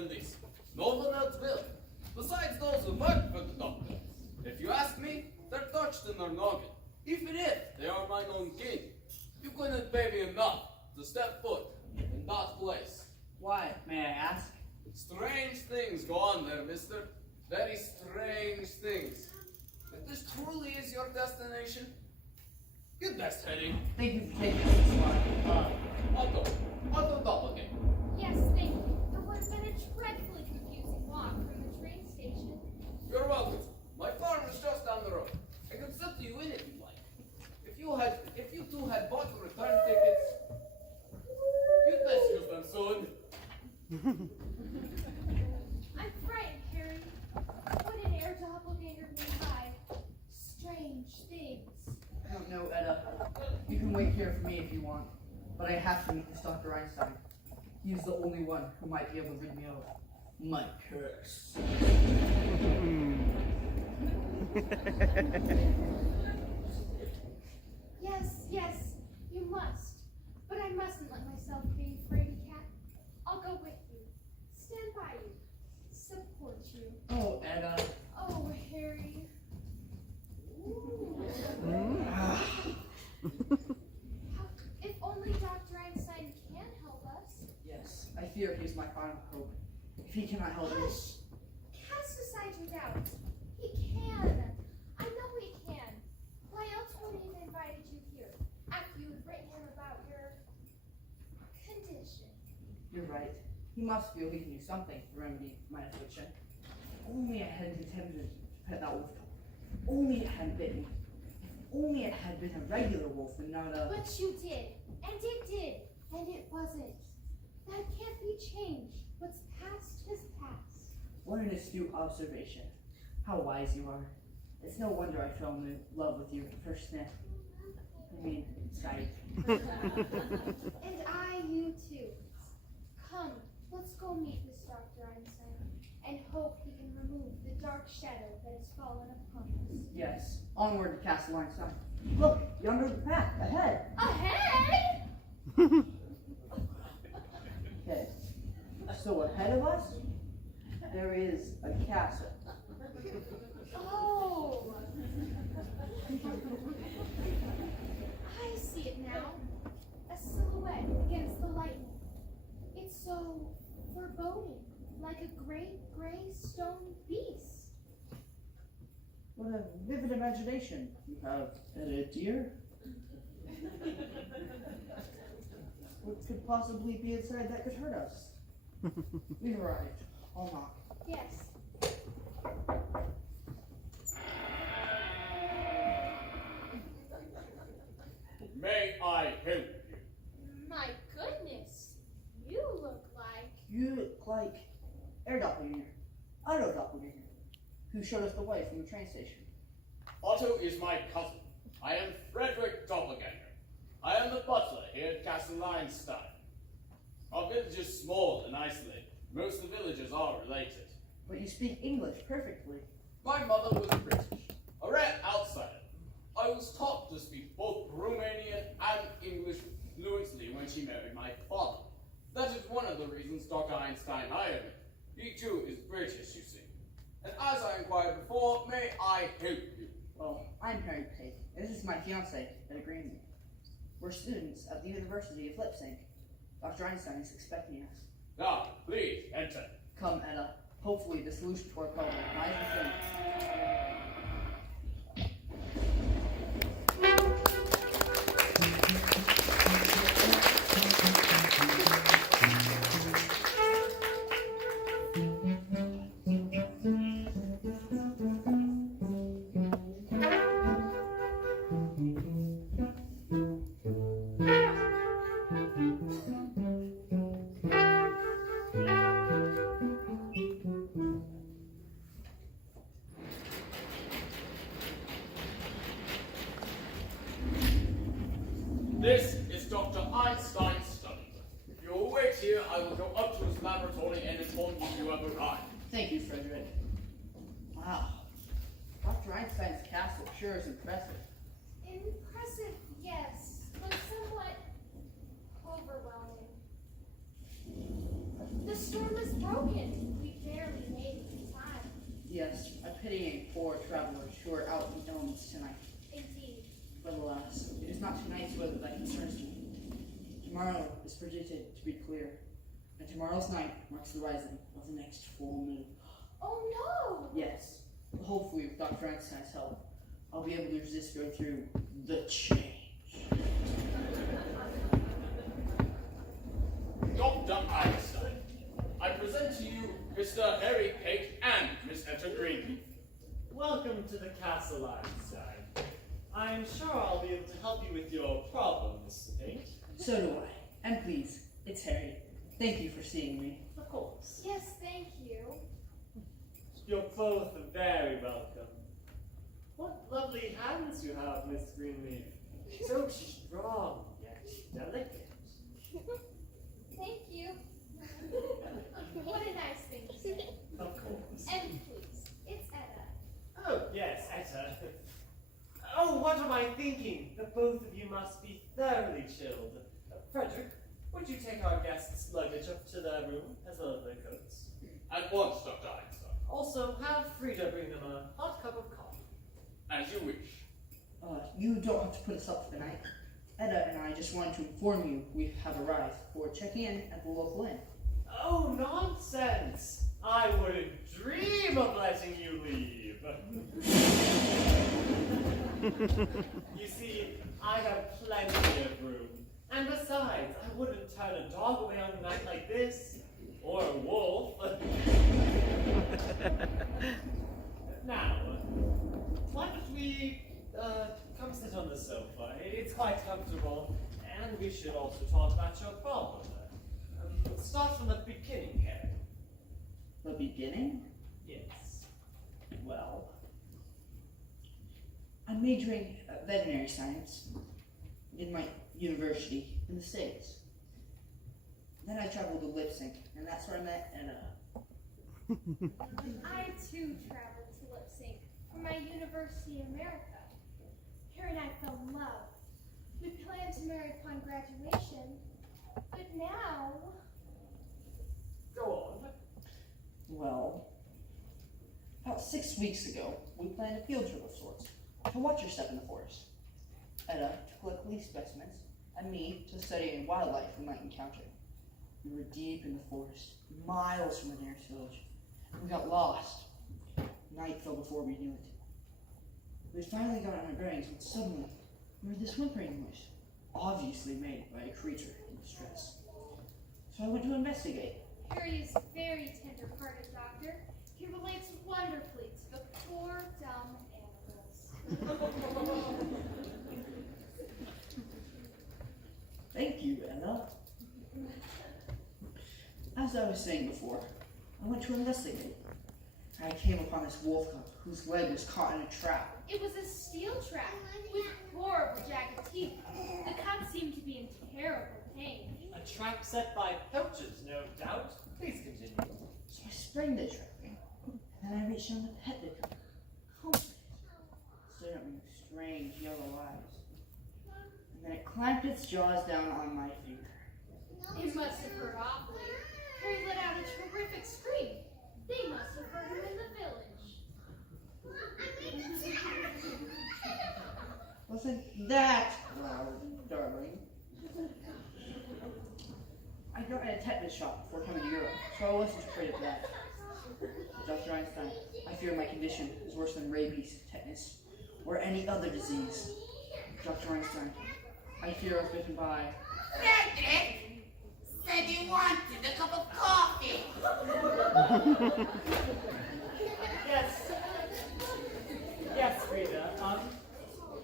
than this. No one else will. Besides those who work for the doctor. If you ask me, they're touched in their noggin. Even if they are mine own kin, you couldn't pay me enough to step foot in that place. Why, may I ask? Strange things go on there, mister. Very strange things. If this truly is your destination, you'd best heading. Thank you for taking this slide. Otto Doppelganger. Yes, thank you. It would have been a dreadfully confusing walk from the train station. You're welcome. My farm is just down the road. I can send you in if you like. If you two had bought return tickets, you'd best use them soon. I'm frightened, Harry. What an air doppelganger mean by strange things? I don't know, Etta. You can wait here for me if you want, but I have to meet this Dr. Einstein. He's the only one who might be able to rid me of my curse. Yes, you must. But I mustn't let myself be a fraidy cat. I'll go with you. Stand by you. Support you. Oh, Etta. Oh, Harry. If only Dr. Einstein can help us. Yes, I fear he's my final hope. If he cannot help me. Hush! Cast aside your doubts. He can. I know he can. Why else would he have invited you here after you had written him about your condition? You're right. He must feel he can do something to remedy my affliction. If only I hadn't attempted to pet that wolf. If only it hadn't bitten. If only it had been a regular wolf and not a... But you did. And it did. And it wasn't. That can't be changed. What's past is past. What an astute observation. How wise you are. It's no wonder I fell in love with you at first sniff. I mean, sight. And I you too. Come, let's go meet this Dr. Einstein and hope he can remove the dark shadow that has fallen upon us. Yes, onward to Castle Einstein. Look, yonder the path, ahead. Ahead? Okay, so ahead of us, there is a castle. Oh. I see it now. A silhouette against the lightning. It's so foreboding, like a great gray stone beast. What a vivid imagination you have, Etta, dear. What could possibly be inside that could hurt us? We've arrived. I'll knock. Yes. May I help you? My goodness. You look like... You look like Air Doppelganger, Otto Doppelganger, who showed us the way from the train station. Otto is my cousin. I am Frederick Doppelganger. I am the butler here at Castle Einstein. Our village is small and isolated. Most of the villagers are related. But you speak English perfectly. My mother was British, a rare outsider. I was taught to speak both Romanian and English fluently when she married my father. That is one of the reasons Dr. Einstein hired me. He too is British, you see. And as I inquired before, may I help you? Well, I'm Harry Pate, and this is my fiancée, Etta Greenlee. We're students at the University of Leipzig. Dr. Einstein is expecting us. Now, please enter. Come, Etta. Hopefully the solution to our problem lies within. This is Dr. Einstein's study. If you'll wait here, I will go up to his laboratory and inform you you have arrived. Thank you, Frederick. Wow. Dr. Einstein's castle sure is impressive. Impressive, yes, but somewhat overwhelming. The storm is broken. poor travelers who are out in illness tonight. Indeed. But alas, it is not tonight's weather that concerns me. Tomorrow is predicted to be clear, and tomorrow's night marks the rising of the next full moon. Oh no! Yes, but hopefully with Dr. Einstein's help, I'll be able to resist going through the change. Dr. Einstein, I present to you Mr. Harry Cake and Miss Etta Greenleaf. Welcome to the castle, Einstein. I'm sure I'll be able to help you with your problem, Mr. Pink. So do I. And please, it's Harry. Thank you for seeing me. Of course. Yes, thank you. You're both very welcome. What lovely hands you have, Miss Greenleaf. So strong, yet delicate. Thank you. What a nice thing to say. Of course. And please, it's Etta. Oh, yes, Etta. Oh, what am I thinking? The both of you must be thoroughly chilled. Frederick, would you take our guests' luggage up to their room, as well as their coats? At once, Dr. Einstein. Also, have Frida bring them a hot cup of coffee. As you wish. You don't have to put us up for the night. Etta and I just wanted to inform you we have arrived for check-in at the local inn. Oh, nonsense! I wouldn't dream of letting you leave. You see, I have plenty of room. And besides, I wouldn't turn a dog away on a night like this. Or a wolf. Now, why don't we come sit on the sofa? It's quite comfortable, and we should also talk about your problem. Start from the beginning, Harry. The beginning? Yes. Well, I'm majoring veterinary science in my university in the States. Then I traveled to lip sync, and that's where I met Etta. I too traveled to lip sync for my university in America. Harry and I fell in love. We planned to marry upon graduation, but now... Go on. Well, about 6 weeks ago, we planned a field trip of sorts to watch your step in the forest. Etta to collect leaf specimens, and me to study any wildlife we might encounter. We were deep in the forest, miles from the nearest village. We got lost. Night fell before we knew it. We had finally gotten our bearings when suddenly we heard this whimpering noise, obviously made by a creature in distress. So I went to investigate. Harry is very tender-hearted, Doctor. He relates wonderfully to the poor, dumb animals. Thank you, Ella. As I was saying before, I went to investigate. I came upon this wolf cub whose leg was caught in a trap. It was a steel trap with horrible jagged teeth. The cub seemed to be in terrible pain. A trap set by poachers, no doubt. Please continue. So I sprang the trap, and then I reached down to pet the cub. Comforted. Stared at me with strange yellow eyes. And then it clamped its jaws down on my finger. It must have hurt awfully. Harry let out a terrific scream. They must have heard him in the village. Wasn't that loud, darling? I got a tetanus shot before coming to Europe, so I wasn't afraid of that. But Dr. Einstein, I fear my condition is worse than rabies, tetanus, or any other disease. Dr. Einstein, I fear I was bitten by... Frederick said he wanted a cup of coffee. Yes. Yes, Frida.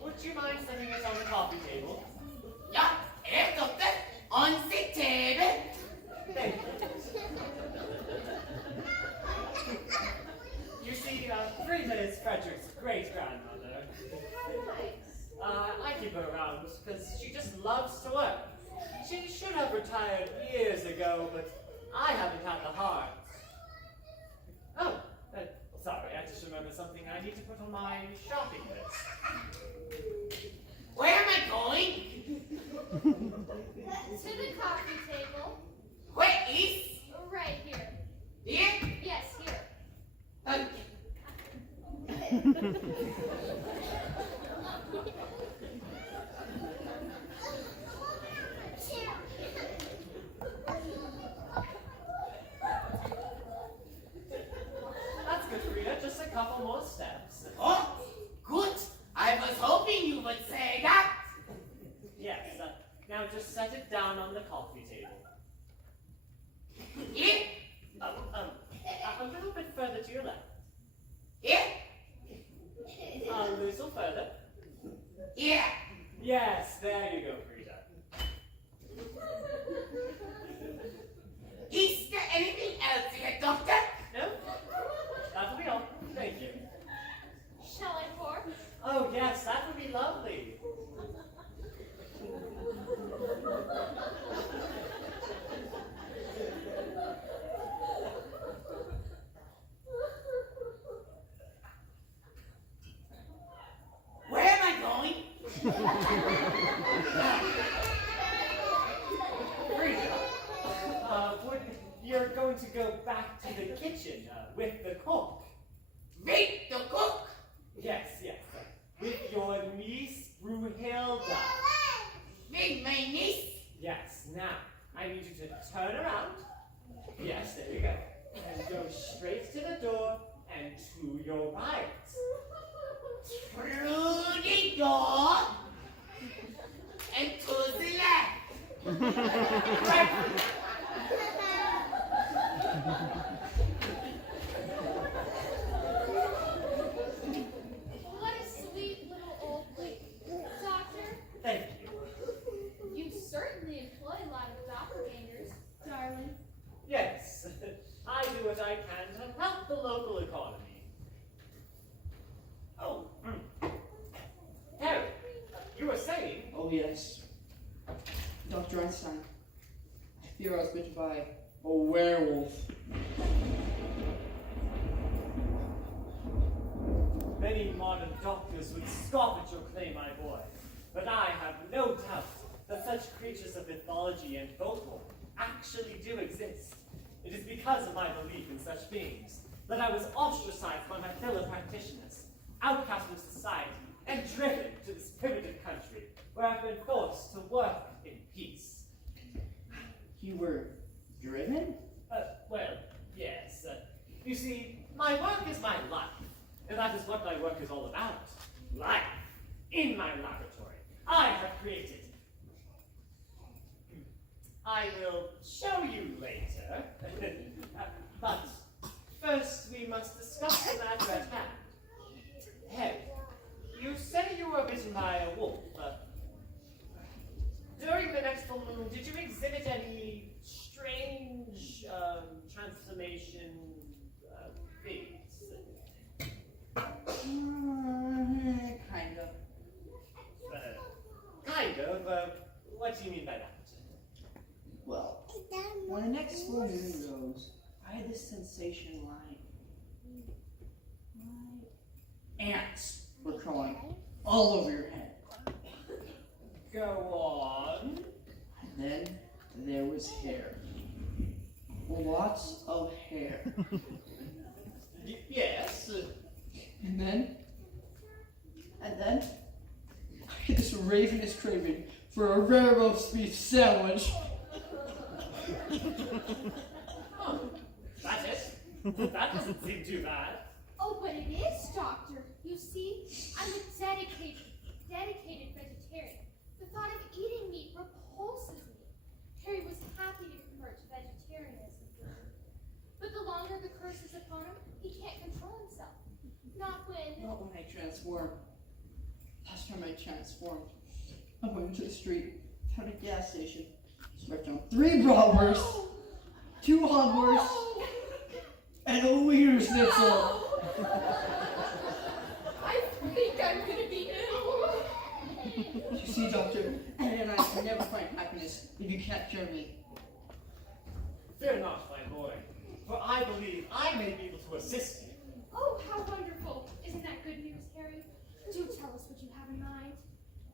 Would you mind setting it on the coffee table? Ja, doctor, on the table. Thank you. You see, Frida is Frederick's great-grandmother. How nice. I keep her around because she just loves to work. She should have retired years ago, but I haven't had the heart. Oh, sorry, I just remembered something I need to put on my shopping list. Where am I going? To the coffee table. Where is? Right here. Here? Yes, here. Okay. That's good, Rita. Just a couple more steps. Oh, good. I was hoping you would say that. Yes. Now just set it down on the coffee table. Here, A little bit further to your left. here, A little further. here. Yes, there you go, Frida. Is there anything else here, Doctor? No? That'll be all. Thank you. Shall I pour? Oh, yes, that would be lovely. Where am I going? Frida, you're going to go back to the kitchen with the cook. With the cook. Yes, yes. With your niece, Brunhilda. With my niece. Yes, now, I need you to turn around. Yes, there you go. And go straight to the door and to your right. Through the door. And to the left. Right. What a sweet little old lady. Doctor, Thank you. you certainly employ a lot of doppelgangers, darling. Yes, I do what I can to help the local economy. Oh, Harry, you were saying? Oh yes. Dr. Einstein, I fear I was bitten by a werewolf. Many modern doctors would scoff at your claim, my boy, but I have no doubt that such creatures of mythology and folklore actually do exist. It is because of my belief in such beings that I was ostracized by my fellow practitioners, outcast from society, and driven to this primitive country where I've been forced to work in peace. You were driven? Well, yes. You see, my work is my life, and that is what my work is all about. Life in my laboratory. I have created. I will show you later. But first we must discuss the matter at hand. Harry, you say you were bitten by a wolf. During the next full moon, did you exhibit any strange transformation things? Kind of. Kind of. What do you mean by that? Well, when the next full moon goes, I had this sensation like ants were crawling all over your head. Go on. And then there was hair. Lots of hair. Yes. And then I had this ravenous craving for a rare roast beef sandwich. Oh, that's it. That doesn't seem too bad. Oh, but it is, Doctor. You see, I'm a dedicated vegetarian. The thought of eating meat repulses me. Harry was happy to convert to vegetarianism. But the longer the curse is upon him, he can't control himself. Not when I transformed. Last time I transformed, I went into the street, found a gas station, smacked down 3 bratwursts, 2 hogwursts, and a wiener schnitzel. I think I'm gonna be ill. You see, Doctor, and I can never find happiness if you can't cure me. Fear not, my boy, for I believe I may be able to assist you. Oh, how wonderful. Isn't that good news, Harry? Do tell us what you have in mind.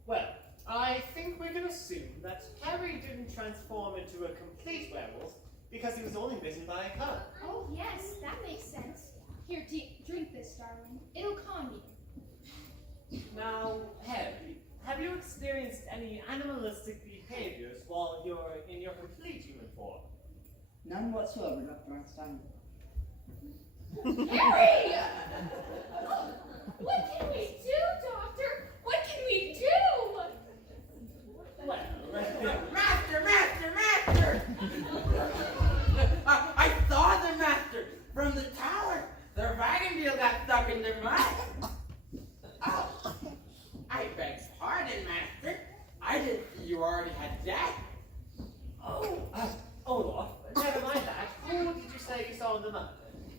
Well, I think we can assume that Harry didn't transform into a complete werewolf because he was only bitten by a cub. Oh, yes, that makes sense. Here, drink this, darling. It'll calm you. None whatsoever, Dr. Einstein. Harry! What can we do, Doctor? What can we do? Well, Master! I saw the master from the tower. Their wagon wheel got stuck in the mud. Oh, I beg pardon, master. I didn't see you already had that. Olaf, never mind that. Who did you say you saw in the mud?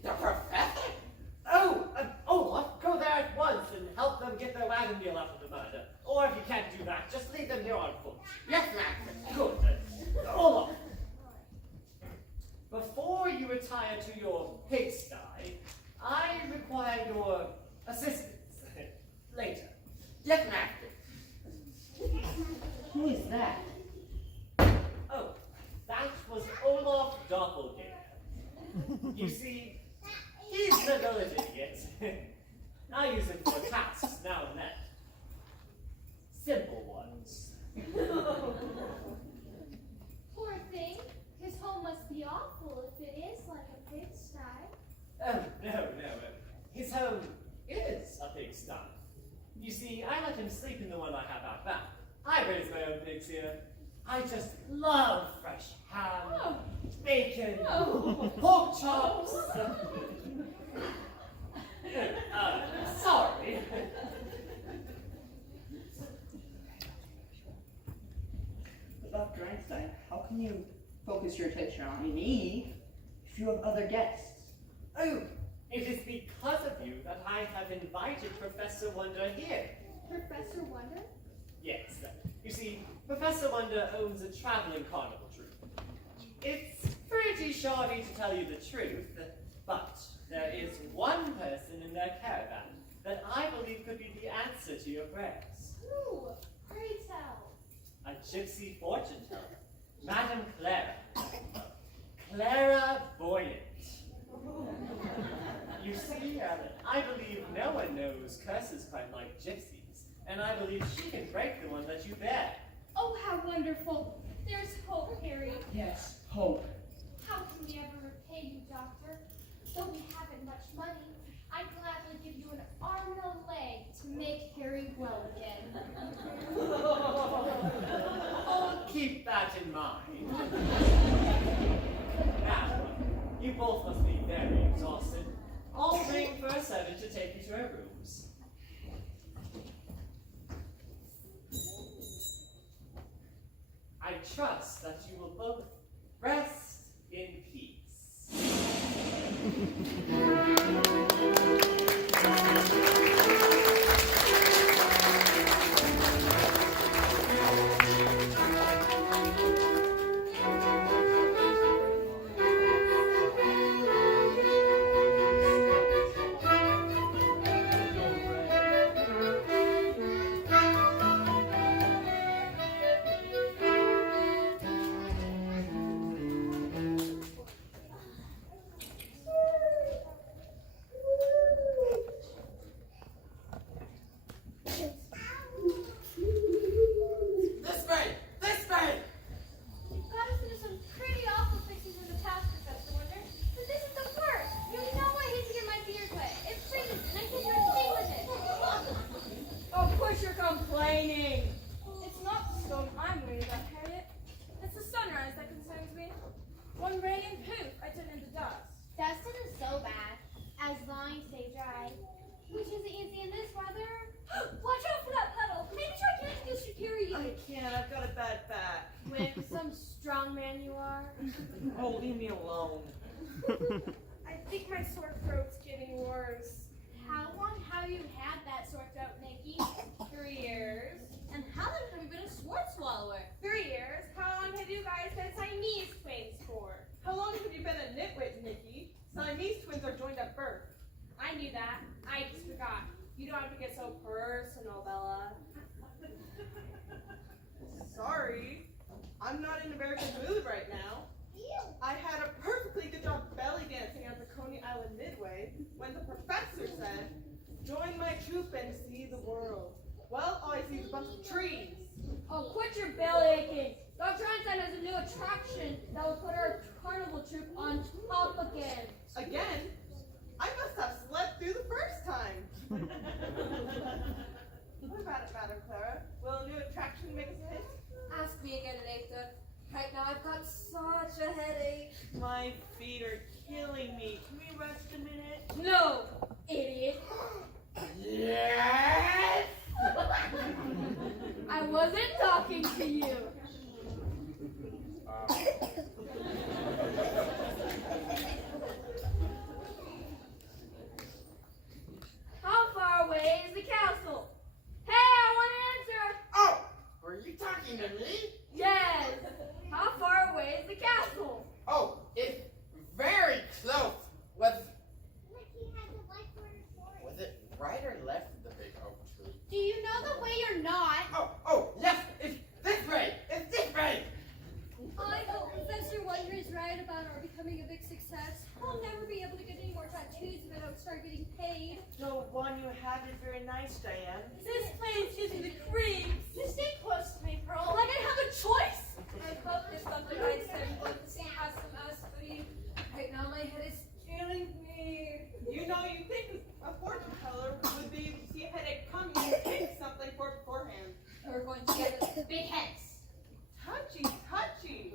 The professor? Olaf, go there at once and help them get their wagon wheel out of the mud. Or if you can't do that, just leave them here on foot. Yes, master. Good. Olaf, before you retire to your pigsty, I require your assistance. Later. Yes, master. Who is that? Oh, that was Olaf Doppelganger. You see, he's the village idiot. I use him for tasks now and then. Simple ones. Poor thing. His home must be awful if it is like a pigsty. Oh, no. His home is a pigsty. You see, I let him sleep in the one I have out back. I raise my own pigs here. I just love fresh ham, bacon, pork chops. Sorry. But Dr. Einstein, how can you focus your attention on me if you have other guests? Oh, it is because of you that I have invited Professor Wonder here. Professor Wonder? Yes. You see, Professor Wonder owns a traveling carnival troupe. It's pretty shoddy to tell you the truth, but there is one person in their caravan that I believe could be the answer to your prayers. Who? Pray tell. A gypsy fortune teller, Madame Clara. Clara Voyant. You see, I believe no one knows curses quite like gypsies, and I believe she can break the one that you bear. Oh, how wonderful. There's hope, Harry. Yes, hope. How can we ever repay you, Doctor? Though we haven't much money, I'd gladly give you an arm and a leg to make Harry well again. I'll keep that in mind. Now, you both must be very exhausted. I'll ring for a servant to take you to our rooms. I trust that you will both rest in peace. Oh, leave me alone. I think my sore throat's getting worse. How long have you had that sore throat, Nikki? 3 years. And how long have you been a sword swallower? 3 years. How long have you guys been Siamese twins for? How long have you been a nitwit, Nikki? Siamese twins are joined at birth. I knew that. I just forgot. You don't have to get so personal, Bella. Sorry. I'm not in a very good mood right now. I had a perfectly good job belly dancing at the Coney Island Midway when the professor said, "Join my troupe and see the world." Well, all I see is a bunch of trees. Oh, quit your belly aching. Dr. Einstein has a new attraction that will put our carnival troop on top again. Again? I must have slept through the first time. What about it, Madam Clara? Will a new attraction make us a hit? Ask me again later. Right now I've got such a headache. My feet are killing me. Can we rest a minute? No, idiot. Yes! I wasn't talking to you. How far away is the castle? Hey, I want an answer. Oh, were you talking to me? Yes. How far away is the castle? Oh, it's very close. Was it right or left of the big oak tree? Do you know the way or not? Oh, left. It's this way. It's this way. I hope Professor Wonder is right about our becoming a big success. I'll never be able to get any more tattoos if I don't start getting paid. The one you have is very nice, Diane. This place gives me the creeps. You stay close to me, Pearl. Like I have a choice. I hope this Dr. Einstein wants to has some us food. Right now my head is killing me. You know, you'd think a fortune teller would be able to see a headache coming and pick something for it beforehand. We're going to get us big heads. Touchy, touchy.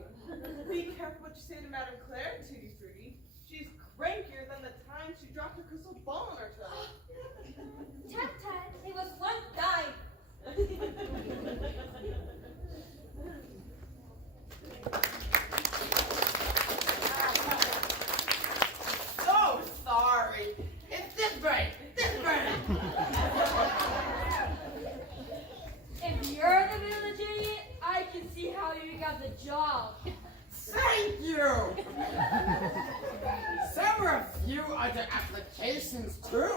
Be careful what you say to Madame Claire, Tutti Frutti. She's crankier than the time she dropped her crystal ball on her toe. Tut tut, it was one time. So sorry. It's this way. This way. If you're the village idiot, I can see how you got the job. Thank you. There were a few other applications too.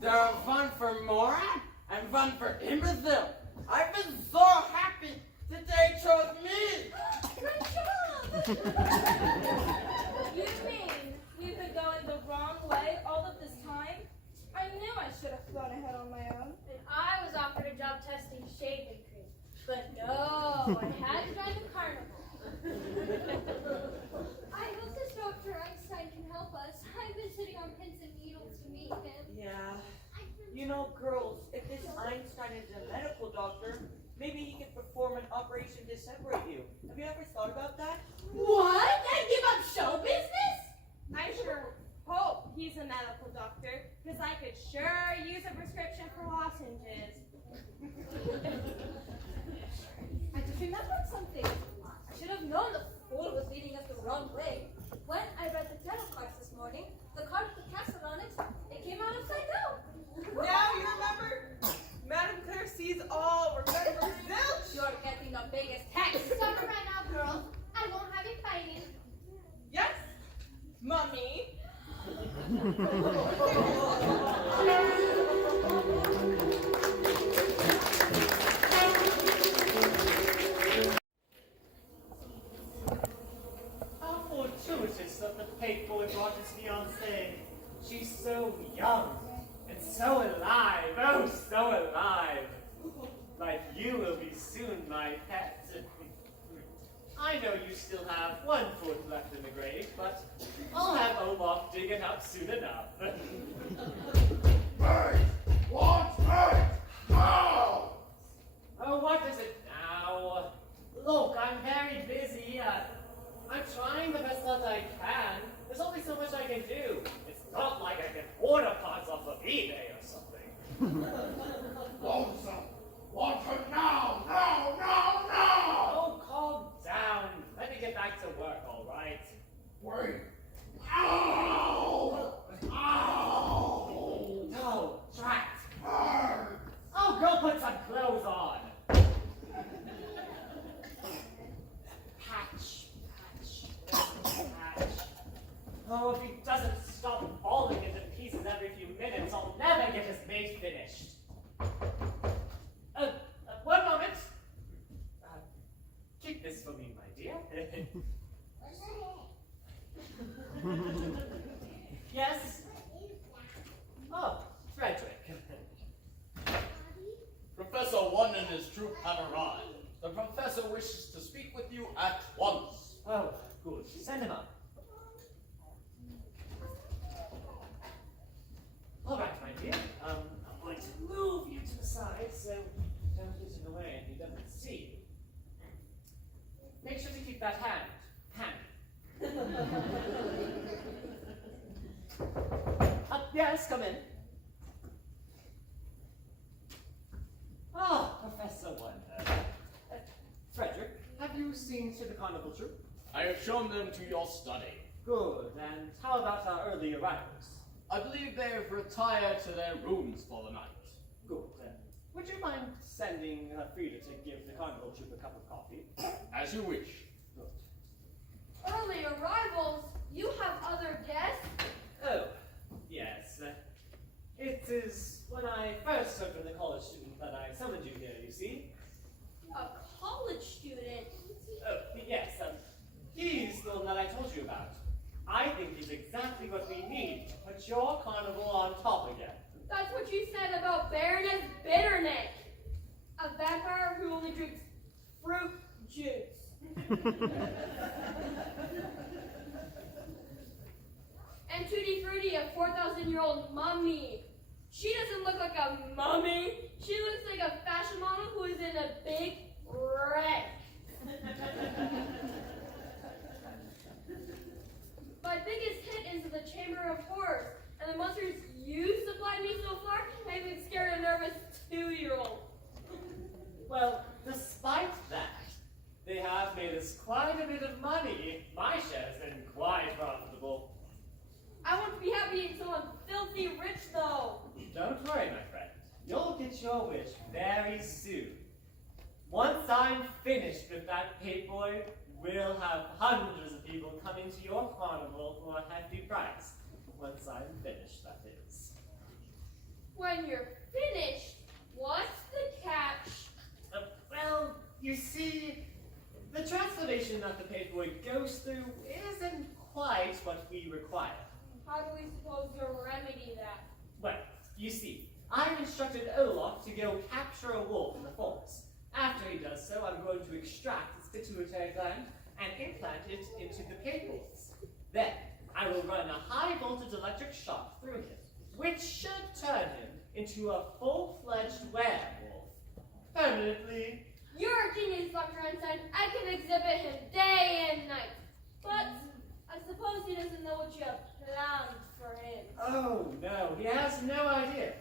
There are one for moron and one for imbecile. I've been so happy that they chose me. Good job! You mean we've been going the wrong way all of this time? I knew I should have gone ahead on my own. And I was offered a job testing shaving cream. But no, I had to drive a carnival. I hope this Dr. Einstein can help us. I've been sitting on pins and needles to meet him. Yeah. You know, girls, if this Einstein is a medical doctor, maybe he could perform an operation to separate you. Have you ever thought about that? What? And give up show business? I sure hope he's a medical doctor, because I could sure use a prescription for lozenges. I just remembered something. I should have known the fool was leading us the wrong way. When I read the Theatricals this morning, the card with the castle on it came out upside down. Now you remember? Madame Claire sees all. Remember zilch. You're getting the biggest hex. Stop it right now, girls. I won't have you fighting. Yes, Mummy. How fortuitous that the page boy brought his fiancée. She's so young and so alive. Oh, so alive. Like you will be soon, my pet. I know you still have 1 foot left in the grave, but I'll have Olaf dig it up soon enough. Bird! Want bird! No! Oh, what is it now? Look, I'm very busy. I'm trying the best that I can. There's only so much I can do. It's not like I can order parts off of eBay or something. Lonesome! Want her now! No! No! No! Oh, calm down. Let me get back to work, all right? Wait! Ow! Ow! No, trapped. Bird! Oh, go put some clothes on. Patch, patch. Oh, if he doesn't stop falling into pieces every few minutes, I'll never get his mate finished. One moment. Keep this for me, my dear. Yes? Oh, Frederick. Professor One and his troop have arrived. The professor wishes to speak with you at once. Oh, good. Send him up. come in. Ah, Professor Wonder. Frederick, have you seen to the carnival troupe? I have shown them to your study. Good, and how about our early arrivals? I believe they have retired to their rooms for the night. Good. Would you mind sending Frida to give the carnival troupe a cup of coffee? As you wish. Good. Early arrivals? You have other guests? Oh, yes. It is when I first heard from the college student that I summoned you here, you see. A college student? Oh, yes, he's the one that I told you about. I think he's exactly what we need to put your carnival on top again. That's what you said about Baroness Bitterneck. A vampire who only drinks fruit juice. And Tutti Frutti, a 4,000-year-old mummy. She doesn't look like a mummy. She looks like a fashion model who is in a big wreck. My biggest hit is the Chamber of Horrors, and the monsters you supplied me so far have even scared a nervous 2-year-old. Well, despite that, they have made us quite a bit of money. My share has been quite profitable. I won't be happy until I'm filthy rich, though. Don't worry, my friend. You'll get your wish very soon. Once I'm finished with that paperboy, we'll have hundreds of people coming to your carnival for a hefty price. Once I'm finished, that is. When you're finished, what's the catch? Well, you see, the transformation that the paperboy goes through isn't quite what we require. How do we suppose you'll remedy that? Well, you see, I've instructed Olaf to go capture a wolf in the forest. After he does so, I'm going to extract its pituitary gland and implant it into the paperboys. Then, I will run a high-voltage electric shock through him, which should turn him into a full-fledged werewolf. Permanently. You're a genius, Dr. Einstein. I can exhibit him day and night. But I suppose he doesn't know what you have planned for him. Oh, no, he has no idea.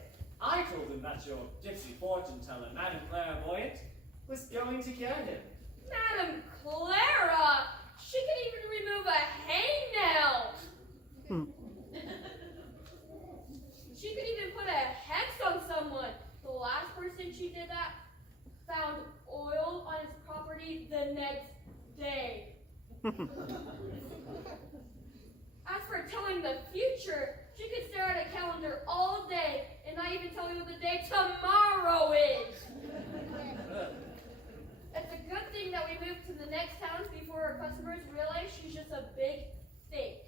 I told him that your gypsy fortune teller, Madame Clairvoyant, was going to get him. Madame Clara! She can even remove a hangnail! She could even put a hex on someone. The last person she did that found oil on his property the next day. As for telling the future, she could stare at a calendar all day and not even tell you what the day tomorrow is. It's a good thing that we moved to the next town before our customers realize she's just a big fake.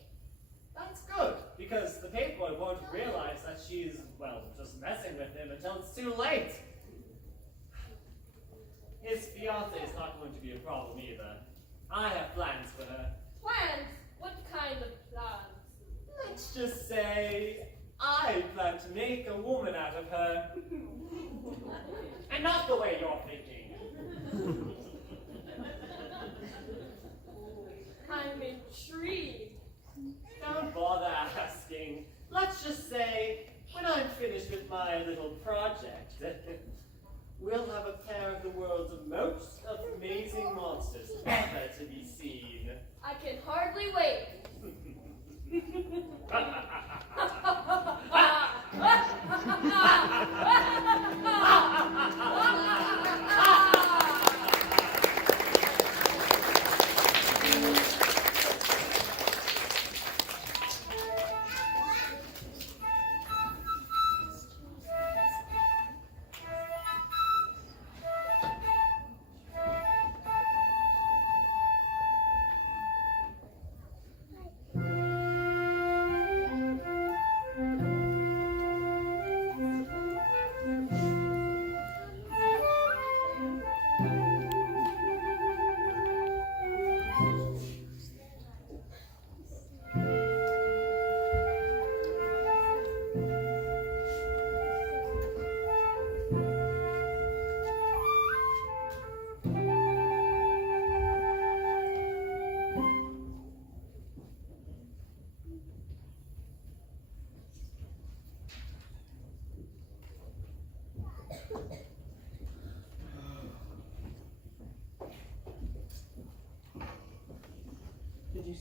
That's good, because the paperboy won't realize that she's, well, just messing with him until it's too late. His fiance is not going to be a problem either. I have plans for her. Plans? What kind of plans? Let's just say I plan to make a woman out of her. And not the way you're thinking. I'm intrigued. Don't bother asking. Let's just say, when I'm finished with my little project, we'll have a pair of the world's most amazing monsters ever to be seen. I can hardly wait.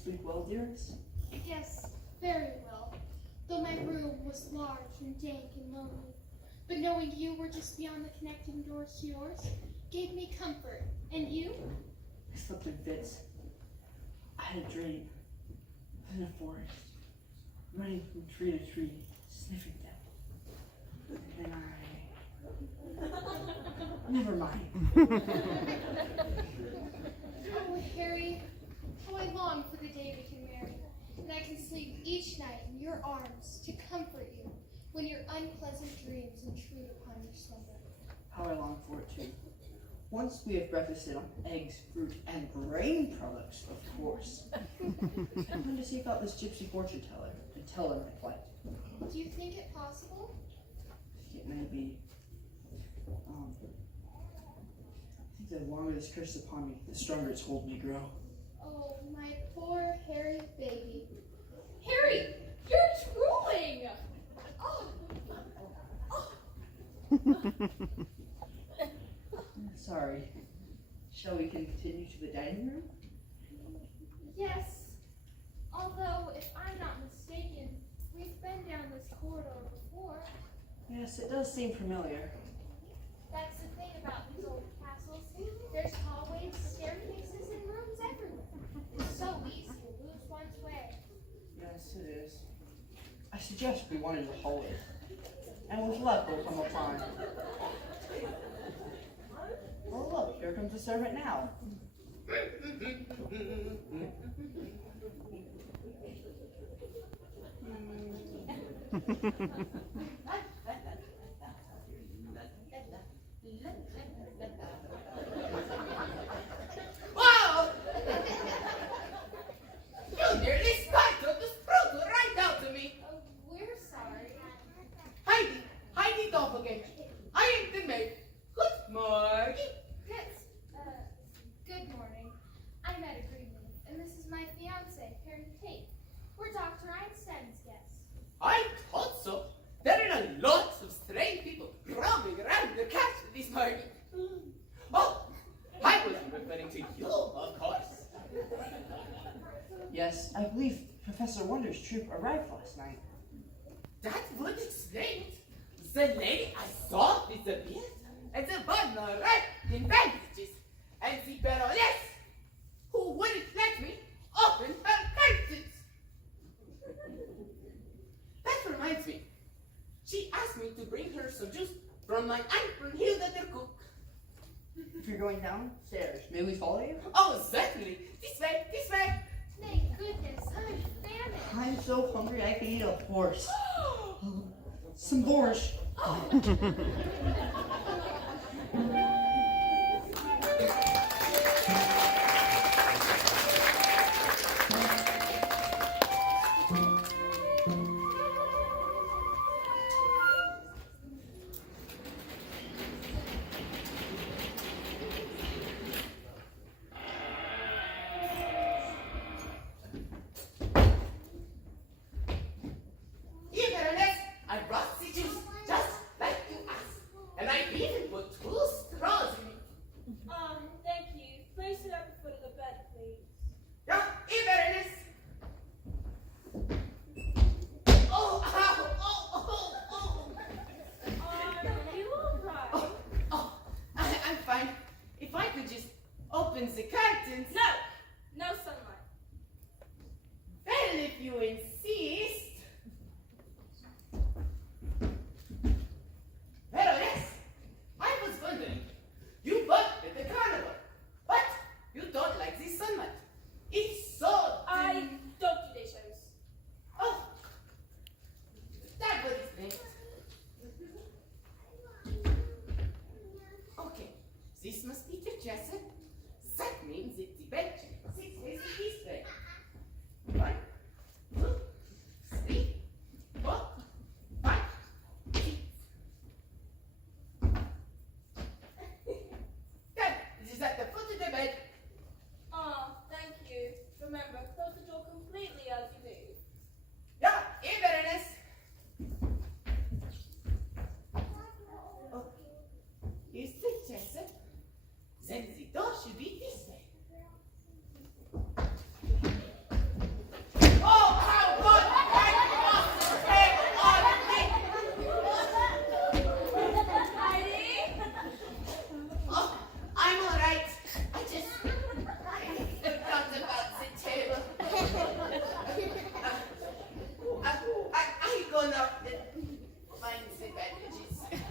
sleep well, dearest? Yes, very well. Though my room was large and dank and lonely. But knowing you were just beyond the connecting doors to yours gave me comfort. And you? I slept in fits. I had a dream. I was in a forest, running from tree to tree, sniffing them. And then Never mind. Oh, Harry, how I long for the day we can marry, and I can sleep each night in your arms to comfort you when your unpleasant dreams intrude upon your slumber. How I long for it too. Once we have breakfasted on eggs, fruit, and grain products, of course. I'm going to seek out this gypsy fortune teller and tell her my plight. Do you think it possible? It may be. I think the longer this curse is upon me, the stronger its hold may grow. Oh, my poor Harry baby. Harry, you're drooling! Sorry. Shall we continue to the dining room? Yes. Although, if I'm not mistaken, we've been down this corridor before. Yes, it does seem familiar. That's the thing about these old castles. There's hallways, staircases, and rooms everywhere. It's so easy to lose one's way. Yes, it is. I suggest we wander the hallway. And with luck, we'll come upon. Oh, look, here comes the servant now. Wow! You nearly spiked the spruce right down to me. Oh, we're sorry. Heidi Doppelganger. I am the maid. Good morning. Yes, good morning. I'm Etta Greenleaf, and this is my fiance, Harry Tate. We're Dr. Einstein's guests. I thought so. There are lots of strange people roaming around the castle this morning. Oh, I was referring to you, of course. Yes, I believe Professor Wonder's troop arrived last night. That would explain it. The lady I saw disappeared, and the butler wrapped in bandages, and the baroness, who wouldn't let me open her curtains. That reminds me. She asked me to bring her some juice from my aunt Hilda the cook. If you're going downstairs, may we follow you? Oh, certainly. This way, this way. Thank goodness, I'm famished. I'm so hungry I could eat a horse. Some borscht. Here, baroness, I brought the juice, just like you asked. And I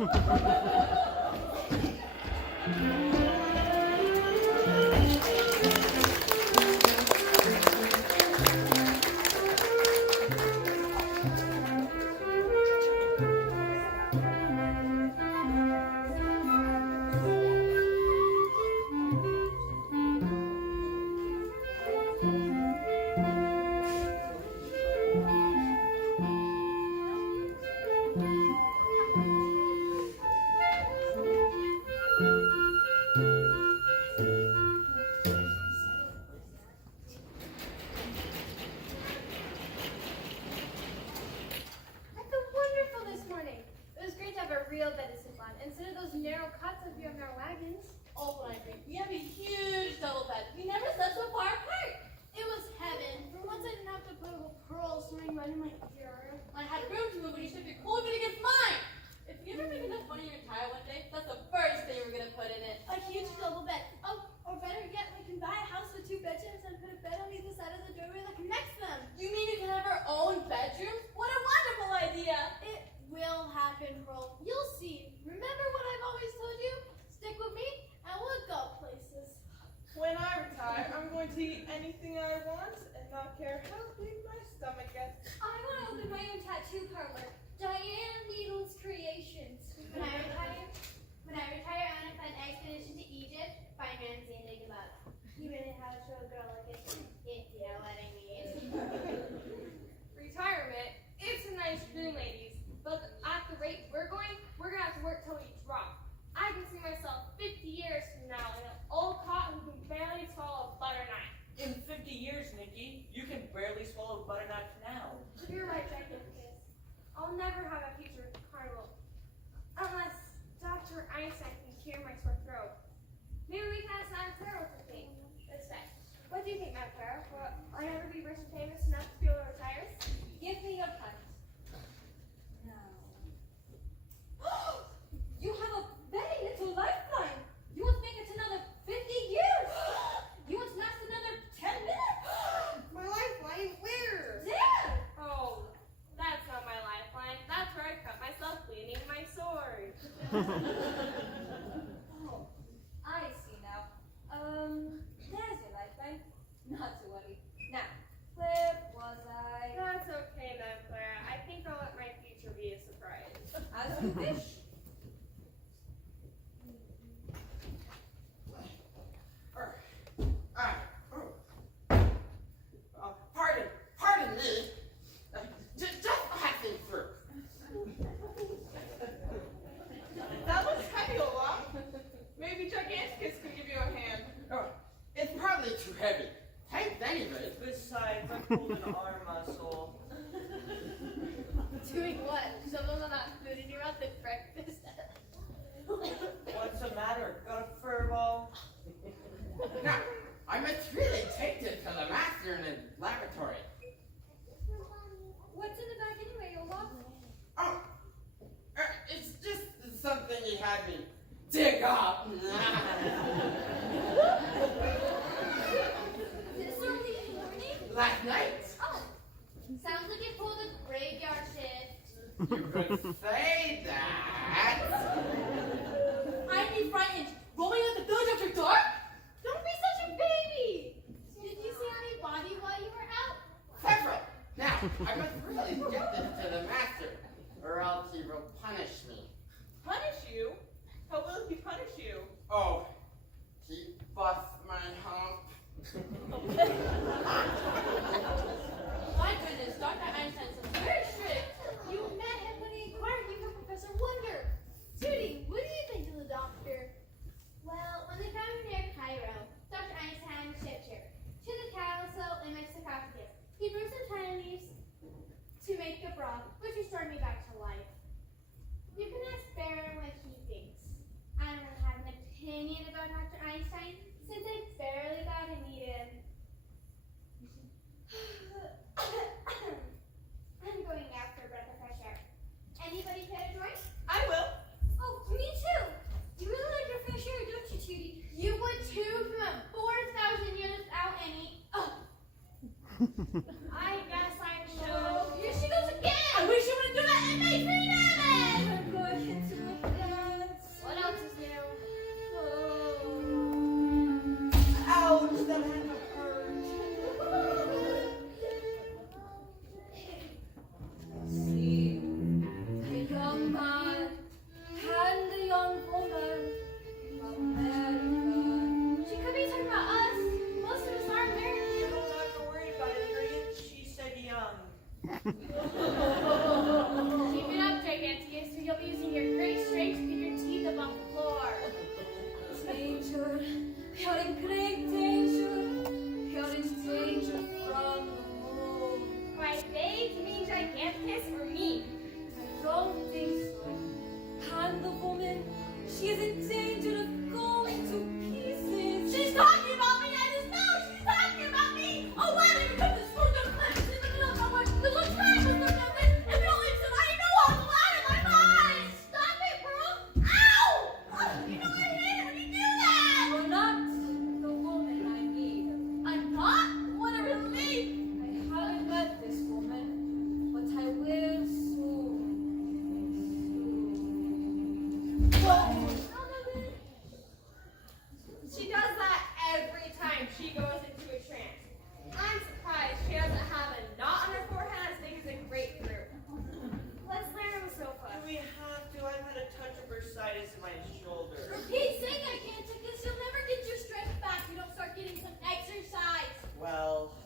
I feel wonderful this morning. It was great to have a real bed to sleep on instead of those narrow cots up here in our wagons. Oh, I agree. We have a huge double bed. We never slept so far apart. It was heaven. For once, I didn't have to put little pearls swimming right in my ear. I had room to move, but you should be cold against mine. If you ever make enough money in your tire one day, that's the first thing we're gonna put in it. A huge double bed. Oh, or better yet, we can buy a house with 2 bedrooms and put a bed on either side of the doorway that connects them. You mean you can have our own bedroom? What a wonderful idea! It will happen, Pearl. You'll see. Remember what I've always told you? Stick with me, and we'll go places. When I retire, I'm going to eat anything I want and not care how big my stomach gets. I want to open my own tattoo parlor, Diana Needles Creations. When I retire, I want to plan an expedition to Egypt, find Ramsey and dig him up. You really have to show a girl like it, if you know what I mean. Retirement, it's a nice dream, ladies. But at the rate we're going, we're gonna have to work till we drop. I can see myself 50 years from now in an old cot who can barely swallow a butter knife. In 50 years, Nikki, you can barely swallow a butter knife now. You're right, Dracula. I'll never have a future with carnival. Unless Dr. Einstein can cure my sore throat. Maybe we can ask Madame Clara what to think. That's right. What do you think, Madame Clara? Will I never be rich and famous enough to be able to retire? Give me your punt. No. You have a very little lifeline. You won't make it another 50 years. You won't last another 10 minutes. My lifeline, where? There. Oh, that's not my lifeline. That's where I cut myself cleaning my sword. Oh, I see now. There's your lifeline. Not to worry. Now, where was I? That's okay, Madame Clara. I think I'll let my future be a surprise. As you wish. Pardon me. Just passing through. That looks heavy, Olaf. Maybe Giganticus can give you a hand. Oh, it's probably too heavy. Thanks anyway. Besides, I'm pulled an arm muscle. Doing what? Someone not food in your mouth at breakfast? What's the matter? Got a fur ball? Now, I must really take this to the master in his laboratory. What's in the bag anyway, Olaf? Oh, it's just something he had me dig up. Is it something in the morning? Last night. Oh, sounds like you pulled a graveyard shift. You could say that. I'd be frightened. Rolling out the village after dark? Don't be such a baby! Did you see anybody while you were out? Several. Now, I must really get this to the master, or else he will punish me. Punish you? How will he punish you? Oh, he bust my hump. My goodness, Dr. Einstein's very strict. You met him when he inquired you from Professor Wonder. Judy, what do you think of the doctor? Well, when they found me near Cairo, Dr. Einstein shipped here to the council in my sarcophagus. He brewed some tiny leaves to make a broth, which restored me back to life. You can ask Baron what he thinks. I don't really have an opinion about Dr. Einstein since I barely got to meet him. I'm going out for a breath of fresh air. Anybody care to join? I will. Oh, me too. You really like your fresh air, don't you, Judy? You would too from 4,000 years without any. Oh. I guess I should. Here she goes again. I wish you wouldn't do that. It makes me nervous. I'm going into it. She is in danger of going to pieces. She's talking about me, Agnes! No, she's talking about me! Oh, why did we come to school to class in the middle of nowhere? The little triangles for nothing, and we only said, I know how to lie in my mind! Stop it, bro! Ow! Oh, you know I hate it when you do that! You're not the woman I need. I'm not? What a relief! I haven't met this woman, but I will soon. She does that every time she goes into a trance. I'm surprised she doesn't have a knot on her forehead as big as a grapefruit. Let's land on the sofa. Do we have to? I've had a touch of bursitis in my shoulder. For Pete's sake, I can't take this. You'll never get your strength back. You don't start getting some exercise. Well,